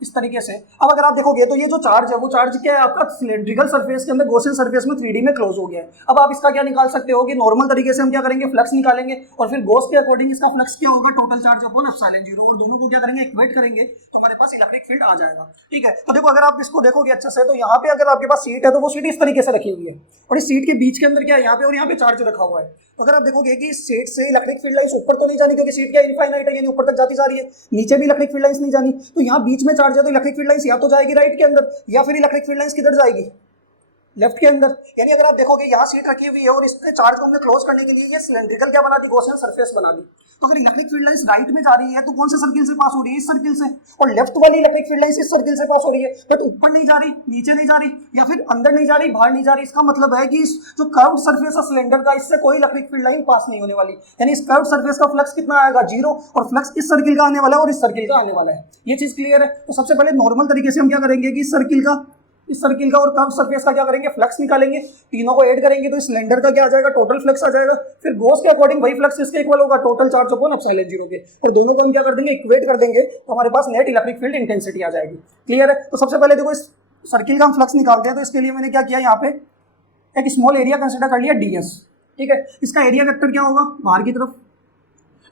इस तरीके से। अब अगर आप देखोगे तो ये जो चार्ज है वो चार्ज क्या है आपका सिलेंड्रिकल सरफेस के अंदर गॉसियन सरफेस में 3D में क्लोज हो गया है। अब आप इसका क्या निकाल सकते हो कि नॉर्मल तरीके से हम क्या करेंगे फ्लक्स निकालेंगे और फिर गॉस के अकॉर्डिंग इसका फ्लक्स क्या होगा टोटल चार्ज अपॉन एप्सिलॉन 0 और दोनों को क्या करेंगे इक्वेट करेंगे तो हमारे पास इलेक्ट्रिक फील्ड आ जाएगा। ठीक है। तो देखो अगर आप इसको देखोगे अच्छे से तो यहाँ पे अगर आपके पास सीट है तो वो सीट इस तरीके से रखी हुई है और इस सीट के बीच के अंदर क्या है यहाँ पे और यहाँ पे चार्ज रखा हुआ है। तो अगर आप देखोगे कि इस सीट से इलेक्ट्रिक फील्ड लाइंस ऊपर तो नहीं जानी क्योंकि सीट क्या इनफाइनाइट है यानी ऊपर तक जाती जा रही है, नीचे भी इलेक्ट्रिक फील्ड लाइंस नहीं जानी। तो यहाँ बीच में चार्ज है तो इलेक्ट्रिक फील्ड लाइंस या तो जाएगी राइट के अंदर या फिर इलेक्ट्रिक फील्ड लाइंस किधर जाएगी लेफ्ट के अंदर। यानी अगर आप देखोगे यहाँ सीट रखी हुई है और इसने चार्ज को हमने क्लोज करने के लिए ये सिलेंड्रिकल क्या बना दी, गॉसियन सरफेस बना दी। तो अगर इलेक्ट्रिक फील्ड लाइंस राइट में जा रही है तो कौन से सर्किल से पास हो रही है, इस सर्किल से, और लेफ्ट वाली इलेक्ट्रिक फील्ड लाइंस इस सर्किल से पास हो रही है, बट ऊपर नहीं जा रही, नीचे नहीं जा रही, या फिर अंदर नहीं जा रही, बाहर नहीं जा रही। इसका मतलब है कि इस जो कर्व सरफेस है सिलेंडर का, इससे कोई इलेक्ट्रिक फील्ड लाइन पास नहीं होने वाली। यानी इस कर्व सरफेस का फ्लक्स कितना आएगा, 0, और फ्लक्स इस सर्किल का आने वाला है और इस सर्किल का आने वाला है। ये चीज क्लियर है। तो सबसे पहले नॉर्मल तरीके से हम क्या करेंगे कि इस सर्किल का और कर्व सरफेस का क्या करेंगे, फ्लक्स निकालेंगे, तीनों को ऐड करेंगे तो इस सिलेंडर का क्या आ जाएगा, टोटल फ्लक्स आ जाएगा। फिर गॉस के अकॉर्डिंग वही फ्लक्स इसके इक्वल होगा, टोटल चार्ज अपॉन एप्सिलॉन 0 के, और दोनों को हम क्या कर देंगे, इक्वेट कर देंगे, तो हमारे पास नेट इलेक्ट्रिक फील्ड इंटेंसिटी आ जाएगी। क्लियर है। तो सबसे पहले देखो इस सर्किल का हम फ्लक्स निकालते हैं, तो इसके लिए मैंने क्या किया, यहाँ पे एक स्मॉल एरिया कंसिडर कर लिया ds। ठीक है, इसका एरिया वेक्टर क्या होगा, बाहर की तरफ।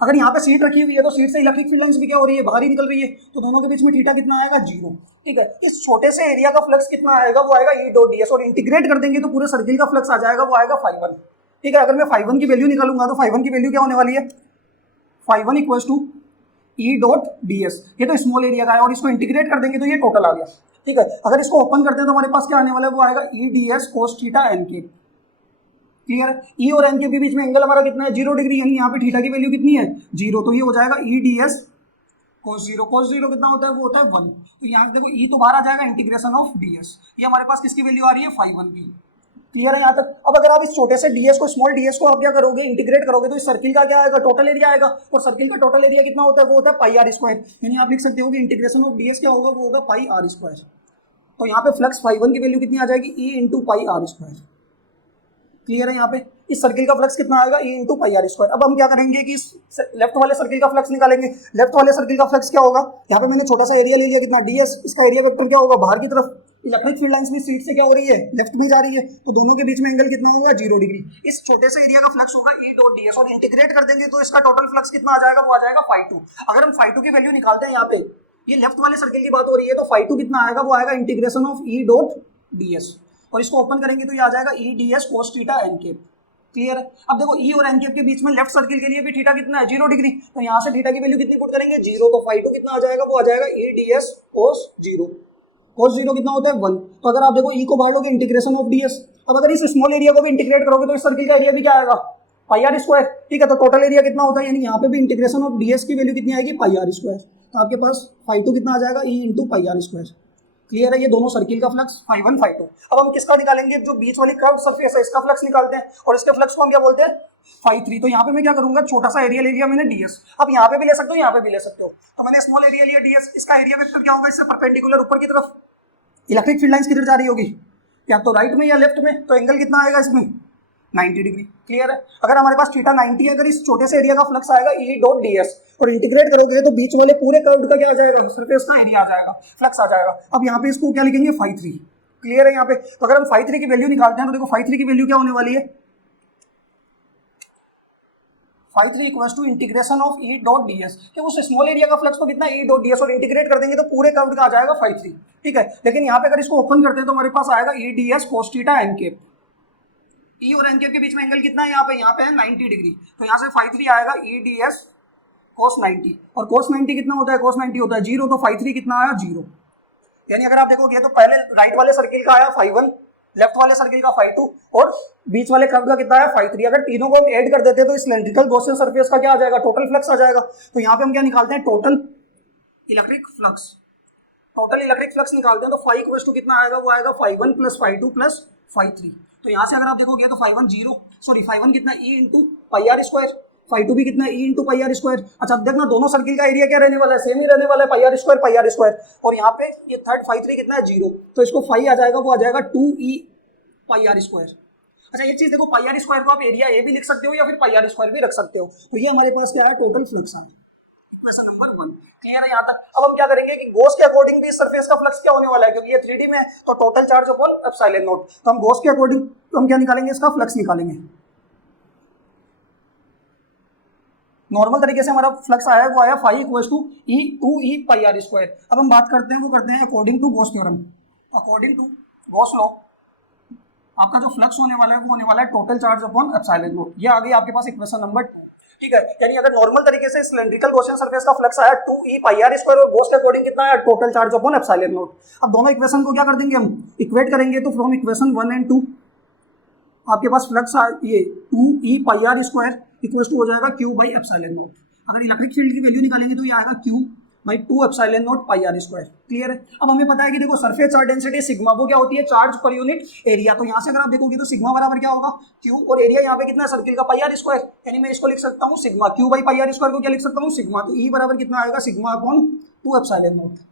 अगर यहाँ पे सीट रखी हुई है तो सीट से इलेक्ट्रिक फील्ड लाइंस भी क्या हो रही है, बाहर ही निकल रही है, तो दोनों के बीच में थीटा कितना आएगा, 0। ठीक है, इस छोटे से एरिया का फ्लक्स कितना आएगा, वो आएगा E डॉट ds, और इंटीग्रेट कर देंगे तो पूरे सर्किल का फ्लक्स आ जाएगा, वो आएगा φ1। ठीक है, अगर मैं φ1 की वैल्यू निकालूंगा तो φ1 की वैल्यू क्या होने वाली है, φ1 equals to E dot ds। ये तो स्मॉल एरिया का है, और इसको इंटीग्रेट कर देंगे तो ये टोटल आ गया। ठीक है, अगर इसको ओपन करते हैं तो हमारे पास क्या आने वाला है, वो आएगा E ds cos theta n के। क्लियर है। ई और एन के बीच में एंगल हमारा कितना है, 0 डिग्री, यानी यहाँ पे थीटा की वैल्यू कितनी है, 0, तो ये हो जाएगा ई डी एस cos 0। cos 0 कितना होता है, वो होता है 1। तो यहाँ देखो ई तो बाहर आ जाएगा, इंटीग्रेशन ऑफ डी एस, ये हमारे पास किसकी वैल्यू आ रही है, φ1 की। क्लियर है यहाँ तक। अब अगर आप इस छोटे से ds को, स्मॉल ds को आप क्या करोगे, इंटीग्रेट करोगे, तो इस सर्किल का क्या आएगा, टोटल एरिया आएगा, और सर्किल का टोटल एरिया कितना होता है, वो होता है पाई आर स्क्वायर। यानी आप लिख सकते हो कि इंटीग्रेशन ऑफ ds क्या होगा, वो होगा पाई आर स्क्वायर। तो यहाँ पे फ्लक्स φ1 की वैल्यू कितनी आ जाएगी, E into pi are square. Clear है। यहाँ पे इस सर्किल का फ्लक्स कितना आएगा, E into pi are square. अब हम क्या करेंगे कि लेफ्ट वाले सर्किल का फ्लक्स निकालेंगे। लेफ्ट वाले सर्किल का फ्लक्स क्या होगा, यहाँ पे मैंने छोटा सा एरिया ले लिया, कितना ds, इसका एरिया वेक्टर क्या होगा, बाहर की तरफ। इलेक्ट्रिक फील्ड लाइंस भी सीट से क्या हो रही है, लेफ्ट में जा रही है, तो दोनों के बीच में एंगल कितना होगा, 0 डिग्री। इस छोटे से एरिया का फ्लक्स होगा E डॉट ds, और इंटीग्रेट कर देंगे तो इसका टोटल फ्लक्स कितना आ जाएगा, वो आ जाएगा φ2। अगर हम φ2 की वैल्यू निकालते हैं, यहाँ पे ये लेफ्ट वाले सर्किल की बात हो रही है, तो φ2 कितना आएगा, वो आएगा integration of E dot ds, और इसको ओपन करेंगे तो ये आ जाएगा E ds cos theta n के। क्लियर है। अब देखो E और n के बीच में लेफ्ट सर्किल के लिए भी थीटा कितना है, 0 डिग्री, तो यहाँ से थीटा की वैल्यू कितनी पुट करेंगे, 0, तो φ2 कितना आ जाएगा, वो आ जाएगा E ds cos 0। cos 0 कितना होता है, 1। तो अगर आप देखो E को बाहर लोगे, इंटीग्रेशन ऑफ ds। अब अगर इस स्मॉल एरिया को भी इंटीग्रेट करोगे तो इस सर्किल का एरिया भी क्या आएगा, पाई आर स्क्वायर। ठीक है, तो टोटल एरिया कितना होता है, यानी यहाँ पे भी इंटीग्रेशन ऑफ ds की वैल्यू कितनी आएगी, पाई आर स्क्वायर। तो आपके पास φ2 कितना आ जाएगा, E into pi are square. Clear है। ये दोनों सर्किल का फ्लक्स φ1 φ2। अब हम किसका निकालेंगे, जो बीच वाली कर्व सरफेस है इसका फ्लक्स निकालते हैं, और इसके फ्लक्स को हम क्या बोलते हैं, φ3। तो यहाँ पे मैं क्या करूंगा, छोटा सा एरिया ले लिया मैंने ds। अब यहाँ पे भी ले सकते हो, यहाँ पे भी ले सकते हो, तो मैंने स्मॉल एरिया लिया ds। इसका एरिया वेक्टर क्या होगा, इससे परपेंडिकुलर ऊपर की तरफ। इलेक्ट्रिक फील्ड लाइंस किधर जा रही होगी, या तो राइट में या लेफ्ट में, तो एंगल कितना आएगा इसमें, 90 डिग्री। क्लियर है। अगर हमारे पास थीटा 90 है, अगर इस छोटे से एरिया का फ्लक्स आएगा E डॉट ds, और इंटीग्रेट करोगे तो बीच वाले पूरे कर्व का क्या आ जाएगा, सरफेस का एरिया आ जाएगा, फ्लक्स आ जाएगा। अब यहाँ पे इसको क्या लिखेंगे, φ3। क्लियर है। यहाँ पे तो अगर हम φ3 की वैल्यू निकालते हैं तो देखो φ3 की वैल्यू क्या होने वाली है, φ3 equals to integration of E dot ds, कि उस स्मॉल एरिया का फ्लक्स तो कितना E डॉट ds, और इंटीग्रेट कर देंगे तो पूरे कर्व का आ जाएगा φ3। ठीक है, लेकिन यहाँ पे अगर इसको ओपन करते हैं तो हमारे पास आएगा E ds cos theta n के। E और n के बीच में एंगल कितना है, यहाँ पे है 90 डिग्री, तो यहाँ से φ3 आएगा E ds cos 90, और cos 90 कितना होता है, cos 90 होता है 0, तो φ3 कितना आया, 0। यानी अगर आप देखोगे तो पहले राइट वाले सर्किल का आया φ1, लेफ्ट वाले सर्किल का φ2, और बीच वाले कर्व का कितना है, φ3। अगर तीनों को हम ऐड कर देते हैं तो इस सिलेंड्रिकल गॉसियन सरफेस का क्या आ जाएगा, टोटल फ्लक्स आ जाएगा। तो यहाँ पे हम क्या निकालते हैं, total electric flux. Total electric flux निकालते हैं तो φ इक्वल्स टू कितना आएगा, वो आएगा φ1 प्लस φ2 प्लस φ3। तो यहाँ से अगर आप देखोगे तो φ1 0, सॉरी φ1 कितना E into pi are square, φ2 भी कितना E into pi are square. अच्छा अब देखना दोनों सर्किल का एरिया क्या रहने वाला है, सेम ही रहने वाला है, पाई आर स्क्वायर। और यहाँ पे ये थर्ड φ3 कितना है, 0, तो इसको फाई आ जाएगा, वो आ जाएगा 2E पाई आर स्क्वायर। अच्छा एक चीज देखो, पाई आर स्क्वायर को आप एरिया ए भी लिख सकते हो या फिर पाई आर स्क्वायर भी रख सकते हो। तो ये हमारे पास क्या है, टोटल फ्लक्स है, इक्वेशन नंबर 1। क्लियर है यहाँ तक। अब हम क्या करेंगे कि गॉस के अकॉर्डिंग भी इस सरफेस का फ्लक्स क्या होने वाला है, क्योंकि ये 3D में है, तो total charge upon epsilon naught. तो हम गॉस के अकॉर्डिंग हम क्या निकालेंगे, इसका फ्लक्स निकालेंगे। नॉर्मल तरीके से हमारा फ्लक्स आया, वो आया φ equals to E 2E pi are square. अब हम बात करते हैं, वो करते हैं according to Gauss theorem. According to Gauss law आपका जो फ्लक्स होने वाला है वो होने वाला है total charge upon epsilon not. ये आ गई आपके पास इक्वेशन नंबर ठीक है, यानी अगर नॉर्मल तरीके से सिलेंड्रिकल गॉसियन सरफेस का फ्लक्स आया 2e पाई आर स्क्वायर और गॉस के अकॉर्डिंग कितना आया total charge upon epsilon not. अब दोनों इक्वेशन को क्या कर देंगे हम इक्वेट करेंगे, तो फ्रॉम इक्वेशन 1 एंड 2 आपके पास फ्लक्स ये 2e pi are square equal to हो जाएगा q बाई एप्सिलॉन नॉट। अगर इलेक्ट्रिक फील्ड की वैल्यू निकालेंगे तो ये आएगा q by 2 epsilon naught pi are square. Clear है। अब हमें पता है कि देखो सरफेस चार्ज डेंसिटी सिग्मा वो क्या होती है चार्ज पर यूनिट एरिया। तो यहाँ से अगर आप देखोगे तो सिग्मा बराबर क्या होगा q और एरिया यहाँ पे कितना है सर्किल का पाई आर स्क्वायर, यानी मैं इसको लिख सकता हूँ sigma q by pi are square को क्या लिख सकता हूँ सिग्मा। तो e बराबर कितना आएगा sigma upon 2 epsilon naught.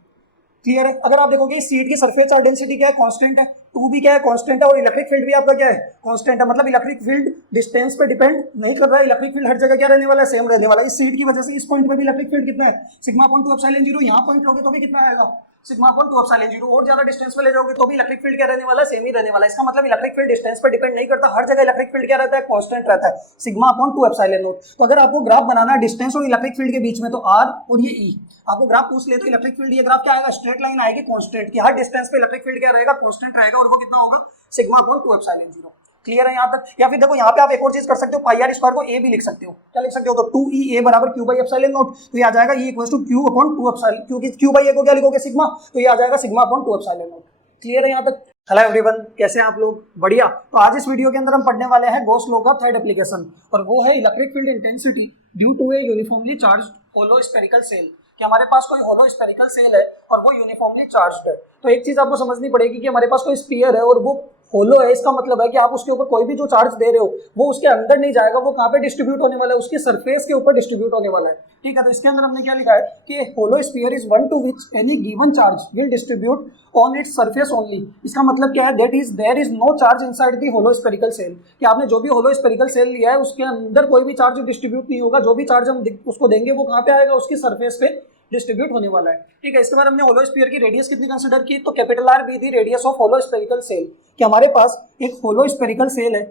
Clear है। अगर आप देखोगे सीट की सरफेस चार्ज डेंसिटी क्या है कांस्टेंट है, 2 भी क्या है कांस्टेंट है और इलेक्ट्रिक फील्ड भी आपका क्या है कांस्टेंट है। मतलब इलेक्ट्रिक फील्ड डिस्टेंस पे डिपेंड नहीं कर रहा है, इलेक्ट्रिक फील्ड हर जगह क्या रहने वाला है सेम रहने वाला है। इस सीट की वजह से इस पॉइंट पे भी इलेक्ट्रिक फील्ड कितना है सिग्मा अपॉन 2 एप्सिलॉन 0। यहाँ पॉइंट लोगे तो भी कितना आएगा सिग्मा अपॉन 2 एप्सिलॉन 0। और ज्यादा डिस्टेंस पे ले जाओगे तो भी इलेक्ट्रिक फील्ड क्या रहने वाला है सेम ही रहने वाला है। इसका मतलब इलेक्ट्रिक फील्ड डिस्टेंस पे डिपेंड नहीं करता, हर जगह इलेक्ट्रिक फील्ड क्या रहता है कांस्टेंट रहता है सिग्मा अपॉन 2 एप्सिलॉन नॉट। तो अगर आपको ग्राफ बनाना है डिस्टेंस और इलेक्ट्रिक फील्ड के बीच में तो r और ये e आपको ग्राफ पूछ ले तो इलेक्ट्रिक फील्ड ये ग्राफ क्या आएगा स्ट्रेट लाइन आएगी कांस्टेंट की, हर डिस्टेंस पे इलेक्ट्रिक फील्ड क्या रहेगा कांस्टेंट रहेगा और वो कितना होगा सिग्मा अपॉन 2 एप्सिलॉन 0। क्लियर है यहाँ तक। या फिर देखो यहाँ पे आप एक और चीज कर सकते हो पाई आर स्क्वायर को a भी लिख सकते हो। क्या लिख सकते हो तो 2e a बराबर q बाई एप्सिलॉन नॉट। तो ये आ जाएगा e equal to q upon 2 epsilon, क्योंकि q बाई a को क्या लिखोगे सिग्मा, तो ये आ जाएगा sigma upon 2 epsilon naught. Clear है यहाँ तक। हेलो एवरीवन, कैसे हैं आप लोग? बढ़िया। तो आज इस वीडियो के अंदर हम पढ़ने वाले हैं गॉस लॉ का थर्ड एप्लीकेशन और वो है electric field intensity due to a uniformly charged hollow spherical shell. कि हमारे पास कोई होलो स्फेरिकल सेल है और वो यूनिफॉर्मली चार्ज्ड है। तो एक चीज आपको समझनी पड़ेगी कि हमारे पास कोई स्फीयर है और वो होलो है, इसका मतलब है कि आप उसके ऊपर कोई भी जो चार्ज दे रहे हो वो उसके अंदर नहीं जाएगा, वो कहाँ पे डिस्ट्रीब्यूट होने वाला है उसकी सरफेस के ऊपर डिस्ट्रीब्यूट होने वाला है। ठीक है, तो इसके अंदर हमने क्या लिखा है कि hollow sphere is one to which any given charge will distribute on its surface only. इसका मतलब क्या है that is there is no charge inside the hollow spherical shell. कि आपने जो भी होलो स्फेरिकल सेल लिया है उसके अंदर कोई भी चार्ज डिस्ट्रीब्यूट नहीं होगा, जो भी चार्ज हम उसको देंगे वो कहाँ पे आएगा उसकी सरफेस पे डिस्ट्रीब्यूट होने वाला है। ठीक है, इसके बाद हमने होलो स्फीयर की रेडियस कितनी कंसीडर की तो capital R be the radius of hollow spherical shell. कि हमारे पास एक होलो स्फेरिकल सेल है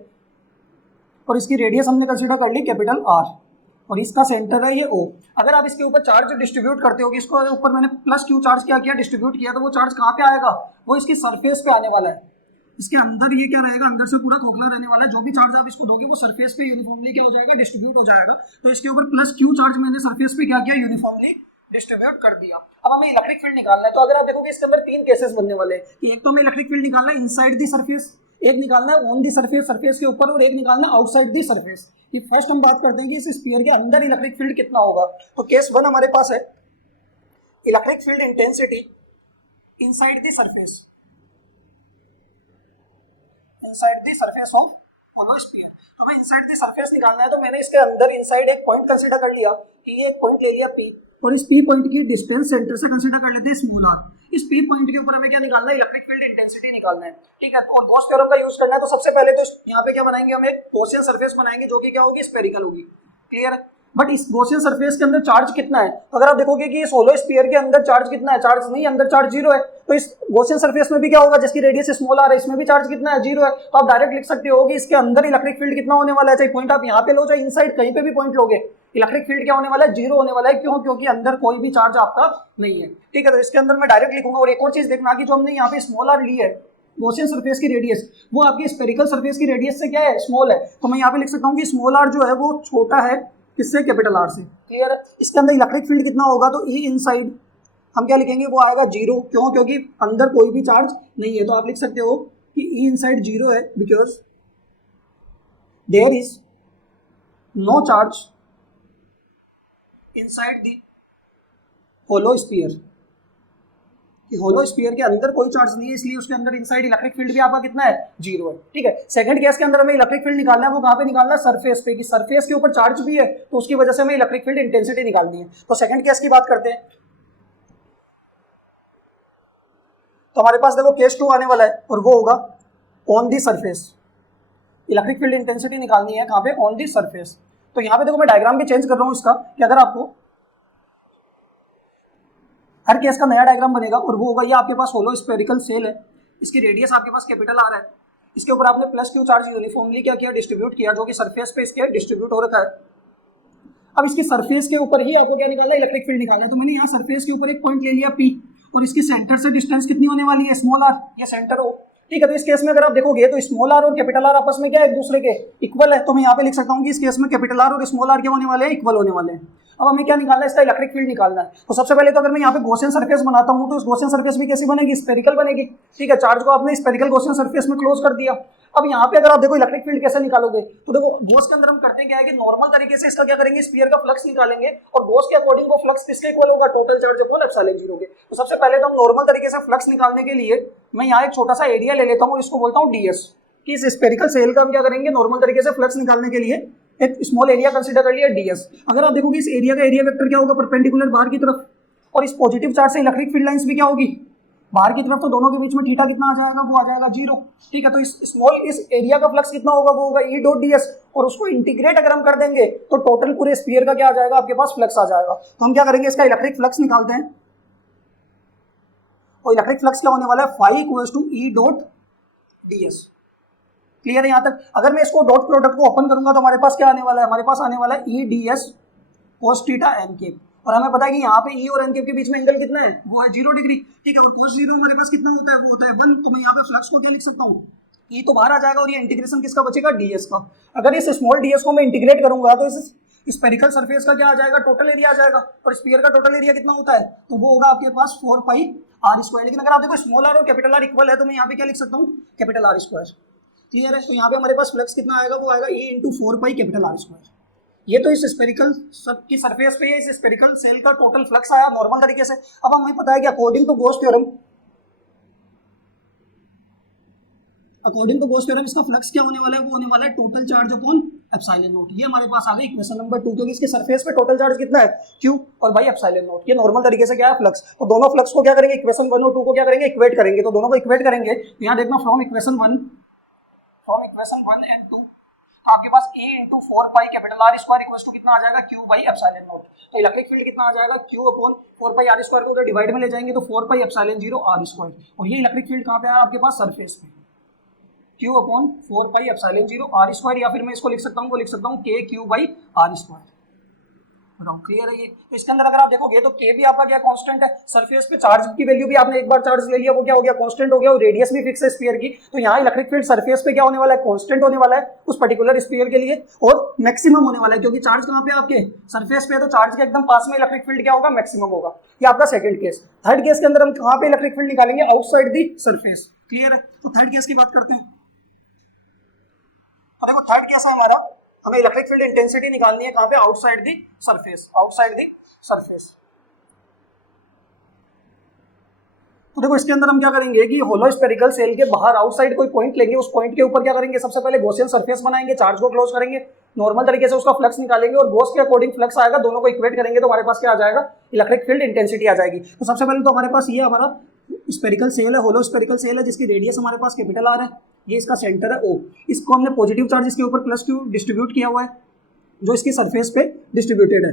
और इसकी रेडियस हमने कंसीडर कर ली कैपिटल आर और इसका सेंटर है ये ओ। अगर आप इसके ऊपर चार्ज डिस्ट्रीब्यूट करते हो कि इसको ऊपर मैंने प्लस क्यू चार्ज क्या किया डिस्ट्रीब्यूट किया, तो वो चार्ज कहाँ पे आएगा वो इसकी सरफेस पे आने वाला है। इसके अंदर ये क्या रहेगा अंदर से पूरा खोखला रहने वाला है, जो भी चार्ज आप इसको दोगे वो सरफेस पे यूनिफॉर्मली क्या हो जाएगा डिस्ट्रीब्यूट हो जाएगा। तो इसके ऊपर प्लस क्यू चार्ज मैंने सरफेस पे क्या किया यूनिफॉर्मली डिस्ट्रीब्यूट कर दिया। अब हमें इलेक्ट्रिक फील्ड निकालना है। तो अगर आप देखोगे इसके अंदर तीन केसेस बनने वाले हैं कि एक तो हमें इलेक्ट्रिक फील्ड निकालना है इनसाइड दी सरफेस, एक निकालना है ऑन दी सरफेस सरफेस के ऊपर, और एक निकालना है आउटसाइड दी सरफेस। ये फर्स्ट हम बात करते हैं कि इस स्फीयर के अंदर इलेक्ट्रिक फील्ड कितना होगा। तो केस 1 हमारे पास है electric field intensity inside the surface, inside the surface of hollow sphere. तो हमें इनसाइड दी सरफेस निकालना है, तो मैंने इसके अंदर इनसाइड एक पॉइंट कंसीडर कर लिया कि ये एक पॉइंट ले लिया P और इस P पॉइंट की डिस्टेंस सेंटर से कंसीडर कर लेते हैं स्मॉल r। इस P पॉइंट के ऊपर हमें क्या निकालना है इलेक्ट्रिक फील्ड इंटेंसिटी निकालना है। ठीक है, तो और गॉस थ्योरम का यूज करना है। तो सबसे पहले तो यहाँ पे क्या बनाएंगे हम एक गॉसियन सरफेस बनाएंगे जो कि क्या होगी स्फेरिकल होगी। क्लियर है। बट इस गॉसियन सरफेस के अंदर चार्ज कितना है, अगर आप देखोगे कि इस होलो स्फीयर के अंदर चार्ज कितना है, चार्ज नहीं, अंदर चार्ज जीरो है। तो इस गॉसियन सरफेस में भी क्या होगा जिसकी रेडियस स्मॉल आर है इसमें भी चार्ज कितना है जीरो है। तो आप डायरेक्ट लिख सकते हो कि इसके अंदर इलेक्ट्रिक फील्ड कितना होने वाला है, चाहे पॉइंट आप यहाँ पे लो चाहे इनसाइड कहीं पे भी पॉइंट लोगे, इलेक्ट्रिक फील्ड क्या होने वाला है जीरो होने वाला है। क्यों? क्योंकि अंदर कोई भी चार्ज आपका नहीं है। ठीक है, तो इसके अंदर मैं डायरेक्ट लिखूंगा। और एक और चीज देखना कि जो हमने यहाँ पे स्मॉल आर ली है गॉसियन सरफेस की रेडियस वो आपकी स्फेरिकल सरफेस की रेडियस से क्या है स्मॉल है। तो मैं यहाँ पे लिख सकता हूँ कि स्मॉल आर जो है वो छोटा है किससे कैपिटल आर से। क्लियर है। इसके अंदर इलेक्ट्रिक फील्ड कितना होगा तो ई इनसाइड हम क्या लिखेंगे वो आएगा जीरो। क्यों? क्योंकि अंदर कोई भी चार्ज नहीं है। तो आप लिख सकते हो कि ई इनसाइड जीरो है because there is no charge inside the hollow sphere. कि होलो स्फीयर के अंदर कोई चार्ज नहीं है इसलिए उसके अंदर इनसाइड इलेक्ट्रिक फील्ड भी आपका कितना है जीरो है। ठीक है, सेकंड केस के अंदर हमें इलेक्ट्रिक फील्ड निकालना है, वो कहाँ पे निकालना है सरफेस पे। कि सरफेस के ऊपर चार्ज भी है तो उसकी वजह से हमें इलेक्ट्रिक फील्ड इंटेंसिटी निकालनी है। तो सेकंड केस की बात करते हैं। तो हमारे पास देखो केस 2 आने वाला है और वो होगा on the surface. Electric field intensity निकालनी है कहाँ पे ऑन दी सरफेस। तो यहाँ पे देखो मैं डायग्राम भी चेंज कर रहा हूँ इसका कि अगर आपको हर केस का नया डायग्राम बनेगा और वो होगा ये आपके पास होलो स्फेरिकल सेल है, इसकी रेडियस आपके पास कैपिटल आर है, इसके ऊपर आपने प्लस क्यू चार्ज यूनिफॉर्मली क्या किया डिस्ट्रीब्यूट किया जो कि सरफेस पे इसके डिस्ट्रीब्यूट हो रखा है। अब इसकी सरफेस के ऊपर ही आपको क्या निकालना है इलेक्ट्रिक फील्ड निकालना है। तो मैंने यहाँ सरफेस के ऊपर एक पॉइंट ले लिया P और इसकी सेंटर से डिस्टेंस कितनी होने वाली है स्मॉल आर, ये सेंटर हो। ठीक है, तो इस केस में अगर आप देखोगे तो स्मॉल आर और कैपिटल आर आपस में क्या एक दूसरे के इक्वल है, तो मैं यहाँ पे लिख सकता हूँ कि इस केस में कैपिटल आर और स्मॉल आर क्या होने वाले हैं, इक्वल होने वाले हैं। अब हमें क्या निकालना है, इसका इलेक्ट्रिक फील्ड निकालना है। तो सबसे पहले तो अगर मैं यहाँ पे गॉसियन सरफेस बनाता हूँ तो इस गॉसियन सरफेस भी कैसी बनेगी, स्फेरिकल बनेगी। ठीक है, चार्ज को आपने स्फेरिकल गॉसियन सरफेस में क्लोज कर दिया। अब यहाँ पे अगर आप देखो इलेक्ट्रिक फील्ड कैसे निकालोगे, तो देखो गॉस के अंदर हम करते हैं क्या है कि नॉर्मल तरीके से इसका क्या करेंगे, स्फीयर का फ्लक्स निकालेंगे और गॉस के अकॉर्डिंग वो फ्लक्स किसके इक्वल होगा, total charge equal epsilon zero के। तो सबसे पहले तो हम नॉर्मल तरीके से फ्लक्स निकालने के लिए मैं यहाँ एक छोटा सा एरिया ले लेता हूँ और इसको बोलता हूँ ds, कि इस स्फेरिकल सेल का हम क्या करेंगे, नॉर्मल तरीके से फ्लक्स निकालने के लिए एक स्मॉल एरिया कंसीडर कर लिया ds। अगर आप देखोगे इस एरिया का एरिया वेक्टर क्या होगा, परपेंडिकुलर बाहर की तरफ, और इस पॉजिटिव चार्ज से इलेक्ट्रिक फील्ड लाइंस भी क्या होगी, बाहर की तरफ, तो दोनों के बीच में थीटा कितना आ जाएगा, वो आ जाएगा 0। ठीक है, तो इस एरिया का फ्लक्स कितना होगा, वो होगा E डॉट ds, और उसको इंटीग्रेट अगर हम कर देंगे तो टोटल पूरे स्फीयर का क्या आ जाएगा, आपके पास फ्लक्स आ जाएगा। तो हम क्या करेंगे, इसका इलेक्ट्रिक फ्लक्स निकालते हैं, और इलेक्ट्रिक फ्लक्स क्या होने वाला है, phi equals to E dot ds। Clear है यहाँ तक। अगर मैं इसको डॉट प्रोडक्ट को ओपन करूंगा तो हमारे पास क्या आने वाला है, हमारे पास आने वाला है E ds cos theta n cap, और हमें पता है कि यहाँ पे E और n कैप के बीच में एंगल कितना है, वो है 0 डिग्री। ठीक है, और cos 0 हमारे पास कितना होता है, वो होता है 1। तो मैं यहाँ पे फ्लक्स को क्या लिख सकता हूँ, E तो बाहर आ जाएगा और ये इंटीग्रेशन किसका बचेगा, ds का। अगर इस स्मॉल ds को मैं इंटीग्रेट करूंगा तो इस स्पेरिकल सरफेस का क्या आ जाएगा, टोटल एरिया आ जाएगा, और स्फीयर का टोटल एरिया कितना होता है, तो वो होगा आपके पास 4 पाई आर स्क्वायर। लेकिन अगर आप देखो स्मॉल आर और कैपिटल आर इक्वल है तो मैं यहाँ पे क्या लिख सकता हूँ, कैपिटल आर स्क्वायर। क्लियर है, तो यहाँ पे हमारे पास फ्लक्स कितना आएगा, वो आएगा E into 4 pi capital R square. ये तो इस स्पेरिकल की सरफेस पे इस स्पेरिकल सेल का टोटल फ्लक्स आया नॉर्मल तरीके से। अब हमें पता है कि अकॉर्डिंग टू गॉस थ्योरम इसका फ्लक्स क्या होने वाला है, वो होने वाला है total charge upon epsilon not. ये हमारे पास आ गई इक्वेशन नंबर 2, क्योंकि इसके सरफेस पे टोटल चार्ज कितना है, Q, और भाई एप्सिलॉन नॉट। ये नॉर्मल तरीके से क्या है, फ्लक्स। तो दोनों फ्लक्स को क्या करेंगे, इक्वेशन 1 और 2 को क्या करेंगे, इक्वेट करेंगे। तो दोनों को इक्वेट करेंगे तो यहाँ देखना फ्रॉम इक्वेशन 1 एंड 2, तो आपके पास E into 4 pi capital R square equals to कितना आ जाएगा, Q बाई एप्सिलॉन नॉट। तो इलेक्ट्रिक फील्ड कितना आ जाएगा, Q upon 4 pi are square को उधर डिवाइड में ले जाएंगे तो 4 पाई एप्सिलॉन 0 आर स्क्वायर, और ये इलेक्ट्रिक फील्ड कहाँ पे आया आपके पास, सरफेस पे, Q upon 4 pi epsilon 0 R square, या फिर मैं इसको लिख सकता हूँ, वो लिख सकता हूँ K Q by are square. Clear है ये। तो इसके अंदर अगर आप देखोगे तो K भी आपका क्या कांस्टेंट है, सरफेस पे चार्ज की वैल्यू भी आपने एक बार चार्ज ले लिया, वो क्या हो गया, कांस्टेंट हो गया, और रेडियस भी फिक्स है स्फीयर की। तो यहाँ इलेक्ट्रिक फील्ड सरफेस पे क्या होने वाला है, कांस्टेंट होने वाला है उस पर्टिकुलर स्फीयर के लिए, और मैक्सिमम होने वाला है, क्योंकि चार्ज कहाँ पे आपके सरफेस पे है, तो चार्ज के एकदम पास में इलेक्ट्रिक फील्ड क्या होगा, मैक्सिमम होगा। ये आपका सेकंड केस। थर्ड केस के अंदर हम कहाँ पे इलेक्ट्रिक फील्ड निकालेंगे, आउटसाइड दी सरफेस। क्लियर है, तो थर्ड केस की बात करते हैं। तो देखो थर्ड केस है हमारा, हमें इलेक्ट्रिक फील्ड इंटेंसिटी निकालनी है कहाँ पे, outside the surface, outside the surface. तो देखो इसके अंदर हम क्या करेंगे कि होलो स्फेरिकल सेल के बाहर आउटसाइड कोई पॉइंट लेंगे, उस पॉइंट के ऊपर क्या करेंगे, सबसे पहले गॉसियन सरफेस बनाएंगे, चार्ज को क्लोज करेंगे, नॉर्मल तरीके से उसका फ्लक्स निकालेंगे और गॉस के अकॉर्डिंग फ्लक्स आएगा, दोनों को इक्वेट करेंगे तो हमारे पास क्या आ जाएगा, इलेक्ट्रिक फील्ड इंटेंसिटी आ जाएगी। तो सबसे पहले तो हमारे पास ये हमारा स्फेरिकल सेल है, होलो स्फेरिकल सेल है, जिसकी रेडियस हमारे पास कैपिटल आर है, ये इसका सेंटर है O। इसको हमने पॉजिटिव चार्ज इसके ऊपर प्लस Q डिस्ट्रीब्यूट किया हुआ है, जो इसकी सरफेस पे डिस्ट्रीब्यूटेड है।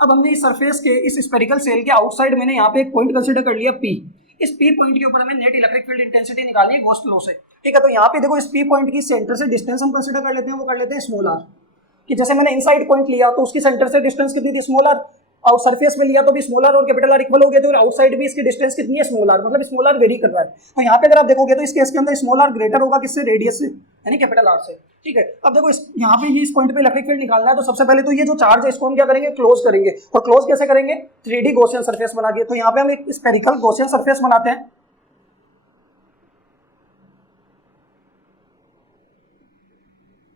अब हमने इस सरफेस के इस स्फेरिकल सेल के आउटसाइड मैंने यहाँ पे एक पॉइंट कंसीडर कर लिया P। इस P पॉइंट के ऊपर हमें नेट इलेक्ट्रिक फील्ड इंटेंसिटी निकालनी है गॉस लॉ से। ठीक है, तो यहाँ पे देखो इस P पॉइंट की सेंटर से डिस्टेंस हम कंसीडर कर लेते हैं, वो कर लेते हैं स्मॉल r, कि जैसे मैंने इनसाइड पॉइंट लिया तो उसकी सेंटर से डिस्टेंस कितनी थी, स्मॉल r, और सरफेस में लिया तो भी स्मॉल r और कैपिटल R इक्वल हो गए थे, और आउटसाइड भी इसकी डिस्टेंस कितनी है, स्मॉल r, मतलब स्मॉल r वेरी कर रहा है। तो यहाँ पे अगर आप देखोगे तो इस केस के अंदर स्मॉल r ग्रेटर होगा किससे, रेडियस से, यानी कैपिटल R से। ठीक है, अब देखो यहाँ पे ये इस पॉइंट पे इलेक्ट्रिक फील्ड निकालना है, तो सबसे पहले तो ये जो चार्ज है इसको हम क्या करेंगे, क्लोज करेंगे। और क्लोज कैसे करेंगे, 3D गॉसियन सरफेस बना के। तो यहाँ पे हम एक स्फेरिकल गॉसियन सरफेस बनाते हैं।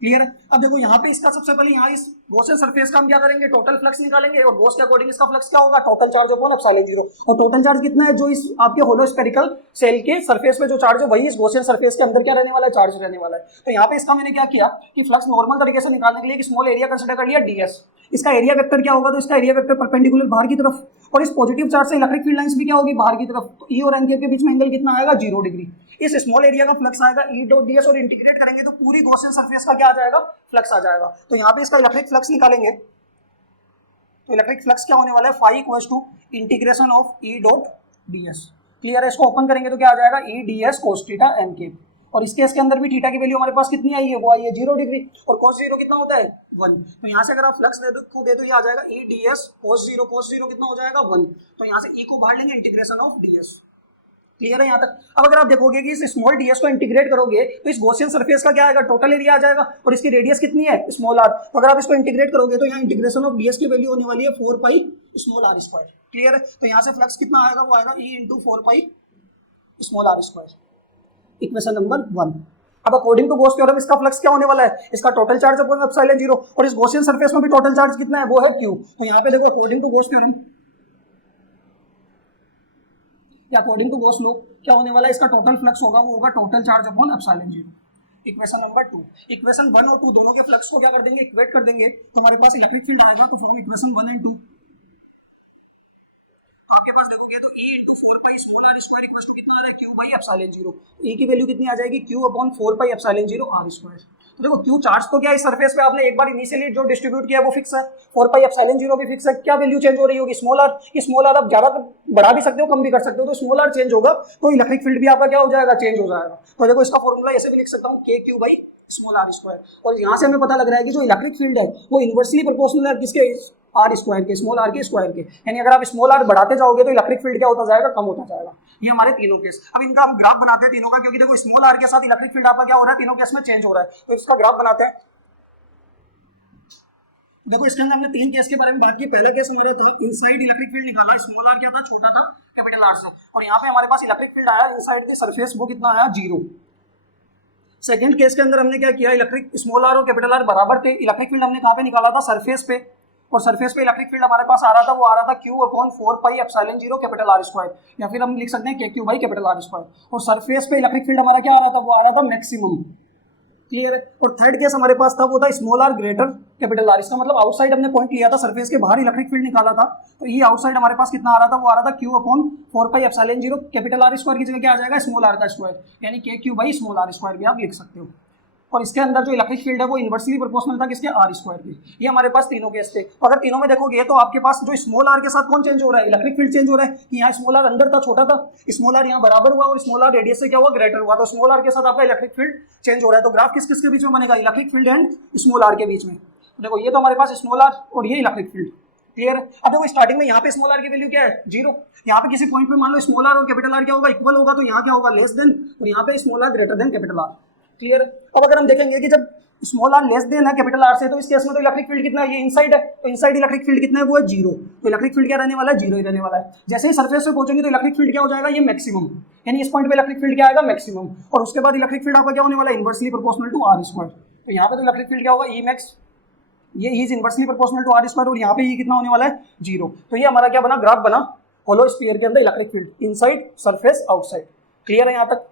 क्लियर है। अब देखो यहाँ पे इसका सबसे पहले यहाँ इस गॉसियन सरफेस का हम क्या करेंगे, टोटल फ्लक्स निकालेंगे, और गॉस के अकॉर्डिंग इसका फ्लक्स क्या होगा, टोटल चार्ज अपॉन एप्सिलॉन 0। और टोटल चार्ज कितना है, जो इस आपके होलो स्फेरिकल सेल के सरफेस पे जो चार्ज है वही इस गॉसियन सरफेस के अंदर क्या रहने वाला है, चार्ज रहने वाला है। तो यहाँ पे इसका मैंने क्या किया कि फ्लक्स नॉर्मल तरीके से निकालने के लिए एक स्मॉल एरिया कंसीडर कर लिया ds। इसका एरिया वेक्टर क्या होगा, तो इसका एरिया वेक्टर परपेंडिकुलर बाहर की तरफ, और इस पॉजिटिव चार्ज से इलेक्ट्रिक फील्ड लाइंस भी क्या होगी, बाहर की तरफ। तो E और n के बीच में एंगल कितना आएगा, 0 डिग्री। इस स्मॉल एरिया का फ्लक्स आएगा E डॉट ds, और इंटीग्रेट करेंगे तो पूरी गॉसियन सरफेस का क्या आ जाएगा, फ्लक्स आ जाएगा। तो यहाँ पे इसका इलेक्ट्रिक फ्लक्स निकालेंगे, तो इलेक्ट्रिक फ्लक्स क्या होने वाला है, phi equals to integration of E dot ds। Clear है, इसको ओपन करेंगे तो क्या आ जाएगा, E ds cos theta n के। और इस केस के अंदर भी थीटा की वैल्यू हमारे पास कितनी आई है, वो आई है 0 डिग्री, और cos 0 कितना होता है, 1। तो यहाँ से अगर आप फ्लक्स देखोगे तो ये आ जाएगा E ds cos 0 कितना हो जाएगा, 1। तो यहाँ से E को बाहर लेंगे, इंटीग्रेशन ऑफ ds। क्लियर है यहाँ तक? अब अगर आप देखोगे कि इस स्मॉल ds को इंटीग्रेट करोगे तो इस गॉसियन सरफेस का क्या आएगा, टोटल एरिया आ जाएगा, और इसकी रेडियस कितनी है, स्मॉल r। तो अगर आप इसको इंटीग्रेट करोगे तो यहाँ इंटीग्रेशन ऑफ ds की वैल्यू होने वाली है 4 pi small r square. Clear है? तो यहाँ से फ्लक्स कितना आएगा, वो आएगा e into 4 pi small r square, equation number 1। अब अकॉर्डिंग टू गॉस थ्योरम इसका फ्लक्स क्या होने वाला है, इसका टोटल चार्ज अपॉन एप्सिलॉन 0, और इस गॉसियन सरफेस में भी टोटल चार्ज कितना है, वो है q। तो यहाँ पे देखो अकॉर्डिंग टू गॉस थ्योरम या अकॉर्डिंग टू गॉस लॉ क्या होने वाला है, इसका टोटल फ्लक्स होगा वो होगा total charge upon epsilon 0। Equation number 2, equation 1 और 2 दोनों के फ्लक्स को क्या कर देंगे, इक्वेट कर देंगे, तो हमारे पास इलेक्ट्रिक फील्ड आएगा। तो फ्रॉम इक्वेशन 1 एंड 2 आपके पास देखोगे तो E into 4 pi small r square equal to कितना आ रहा है, q बाई एप्सिलॉन 0। E की वैल्यू कितनी आ जाएगी, q upon 4 pi epsilon 0 r square. तो देखो q चार्ज तो क्या इस सरफेस पे आपने एक बार इनिशियली जो डिस्ट्रीब्यूट किया है वो फिक्स है, 4 पाई एप्सिलॉन 0 भी फिक्स है। क्या वैल्यू चेंज हो रही होगी, स्मॉल r। स्मॉल r आप ज्यादा बढ़ा भी सकते हो, कम भी कर सकते हो, तो स्मॉल r चेंज होगा तो इलेक्ट्रिक फील्ड भी आपका क्या हो जाएगा, चेंज हो जाएगा। तो देखो इसका फॉर्मूला ऐसे भी लिख सकता हूँ, kq by small r square. और यहाँ से हमें पता लग रहा है कि जो इलेक्ट्रिक फील्ड है वो इनवर्सली प्रोपोर्शनल है किसके, r स्क्वायर के, स्मॉल r के स्क्वायर के। यानी अगर आप स्मॉल r बढ़ाते जाओगे तो इलेक्ट्रिक फील्ड क्या होता जाएगा, कम होता जाएगा। ये हमारे तीनों केस। अब इनका हम ग्राफ बनाते हैं तीनों का, क्योंकि देखो स्मॉल r के साथ इलेक्ट्रिक फील्ड आपका क्या हो रहा है, तीनों केस में चेंज हो रहा है। तो इसका ग्राफ बनाते हैं। देखो इसके अंदर हमने 3 केस के बारे में बात की। पहला केस हमारे था इनसाइड इलेक्ट्रिक फील्ड निकाला, स्मॉल r क्या था, छोटा था कैपिटल R से, और यहाँ पे हमारे पास इलेक्ट्रिक फील्ड आया इनसाइड द सरफेस, वो कितना आया, 0। सेकंड केस के अंदर हमने क्या किया, इलेक्ट्रिक स्मॉल r और कैपिटल R बराबर थे, इलेक्ट्रिक फील्ड हमने कहाँ पे निकाला था, सरफेस पे, और सरफेस पे इलेक्ट्रिक फील्ड हमारे पास आ रहा था, वो आ रहा था q upon 4 pi epsilon 0 capital R square, या फिर हम लिख सकते हैं kq by capital R square. और सरफेस पे इलेक्ट्रिक फील्ड हमारा क्या आ रहा था, वो आ रहा था मैक्सिमम। क्लियर है? और थर्ड केस हमारे पास था, वो था small r greater capital R। इसका मतलब आउटसाइड हमने पॉइंट लिया था, सरफेस के बाहर इलेक्ट्रिक फील्ड निकाला था, तो ये आउटसाइड हमारे पास कितना आ रहा था, वो आ रहा था q upon 4 pi epsilon 0 capital R square की जगह क्या आ जाएगा, स्मॉल r का स्क्वायर, यानी kq by small r square भी आप लिख सकते हो। और इसके अंदर जो इलेक्ट्रिक फील्ड है वो इनवर्सली प्रोपोर्शनल था किसके, r स्क्वायर के। ये हमारे पास तीनों केस थे। तो अगर तीनों में देखोगे तो आपके पास जो स्मॉल r के साथ कौन चेंज हो रहा है, इलेक्ट्रिक फील्ड चेंज हो रहा है, कि यहाँ स्मॉल r अंदर था, छोटा था, स्मॉल r यहाँ बराबर हुआ, और स्मॉल r रेडियस से क्या हुआ, ग्रेटर हुआ, तो स्मॉल r के साथ आपका इलेक्ट्रिक फील्ड चेंज हो रहा है। तो ग्राफ किस किस के बीच में बनेगा, electric field and small r के बीच में। तो देखो ये तो हमारे पास स्मॉल r और ये इलेक्ट्रिक फील्ड। क्लियर है? अब देखो स्टार्टिंग में यहाँ पे स्मॉल r की वैल्यू क्या है, 0। यहाँ पे किसी पॉइंट पे मान लो स्मॉल r और कैपिटल R क्या होगा, इक्वल होगा, तो यहाँ क्या होगा, लेस देन, और यहाँ पे small r greater than capital R। Clear है? अब अगर हम देखेंगे कि जब स्मॉल r लेस देन है कैपिटल R से, तो इस केस में तो इलेक्ट्रिक फील्ड कितना है, ये इनसाइड है, तो इनसाइड इलेक्ट्रिक फील्ड कितना है, वो है 0। तो इलेक्ट्रिक फील्ड क्या रहने वाला है, 0 ही रहने वाला है। जैसे ही सरफेस पे पहुंचेंगे तो इलेक्ट्रिक फील्ड क्या हो जाएगा, ये मैक्सिमम, यानी इस पॉइंट पे इलेक्ट्रिक फील्ड क्या आएगा, मैक्सिमम। और उसके बाद इलेक्ट्रिक फील्ड आपका क्या होने वाला है, inversely proportional to r square. तो यहाँ पे तो इलेक्ट्रिक फील्ड क्या होगा, E मैक्स, ये is inversely proportional to r square, और यहाँ पे ये कितना होने वाला है, 0। तो ये हमारा क्या बना, ग्राफ बना होलो स्फीयर के अंदर electric field, inside, surface, outside. Clear है यहाँ तक?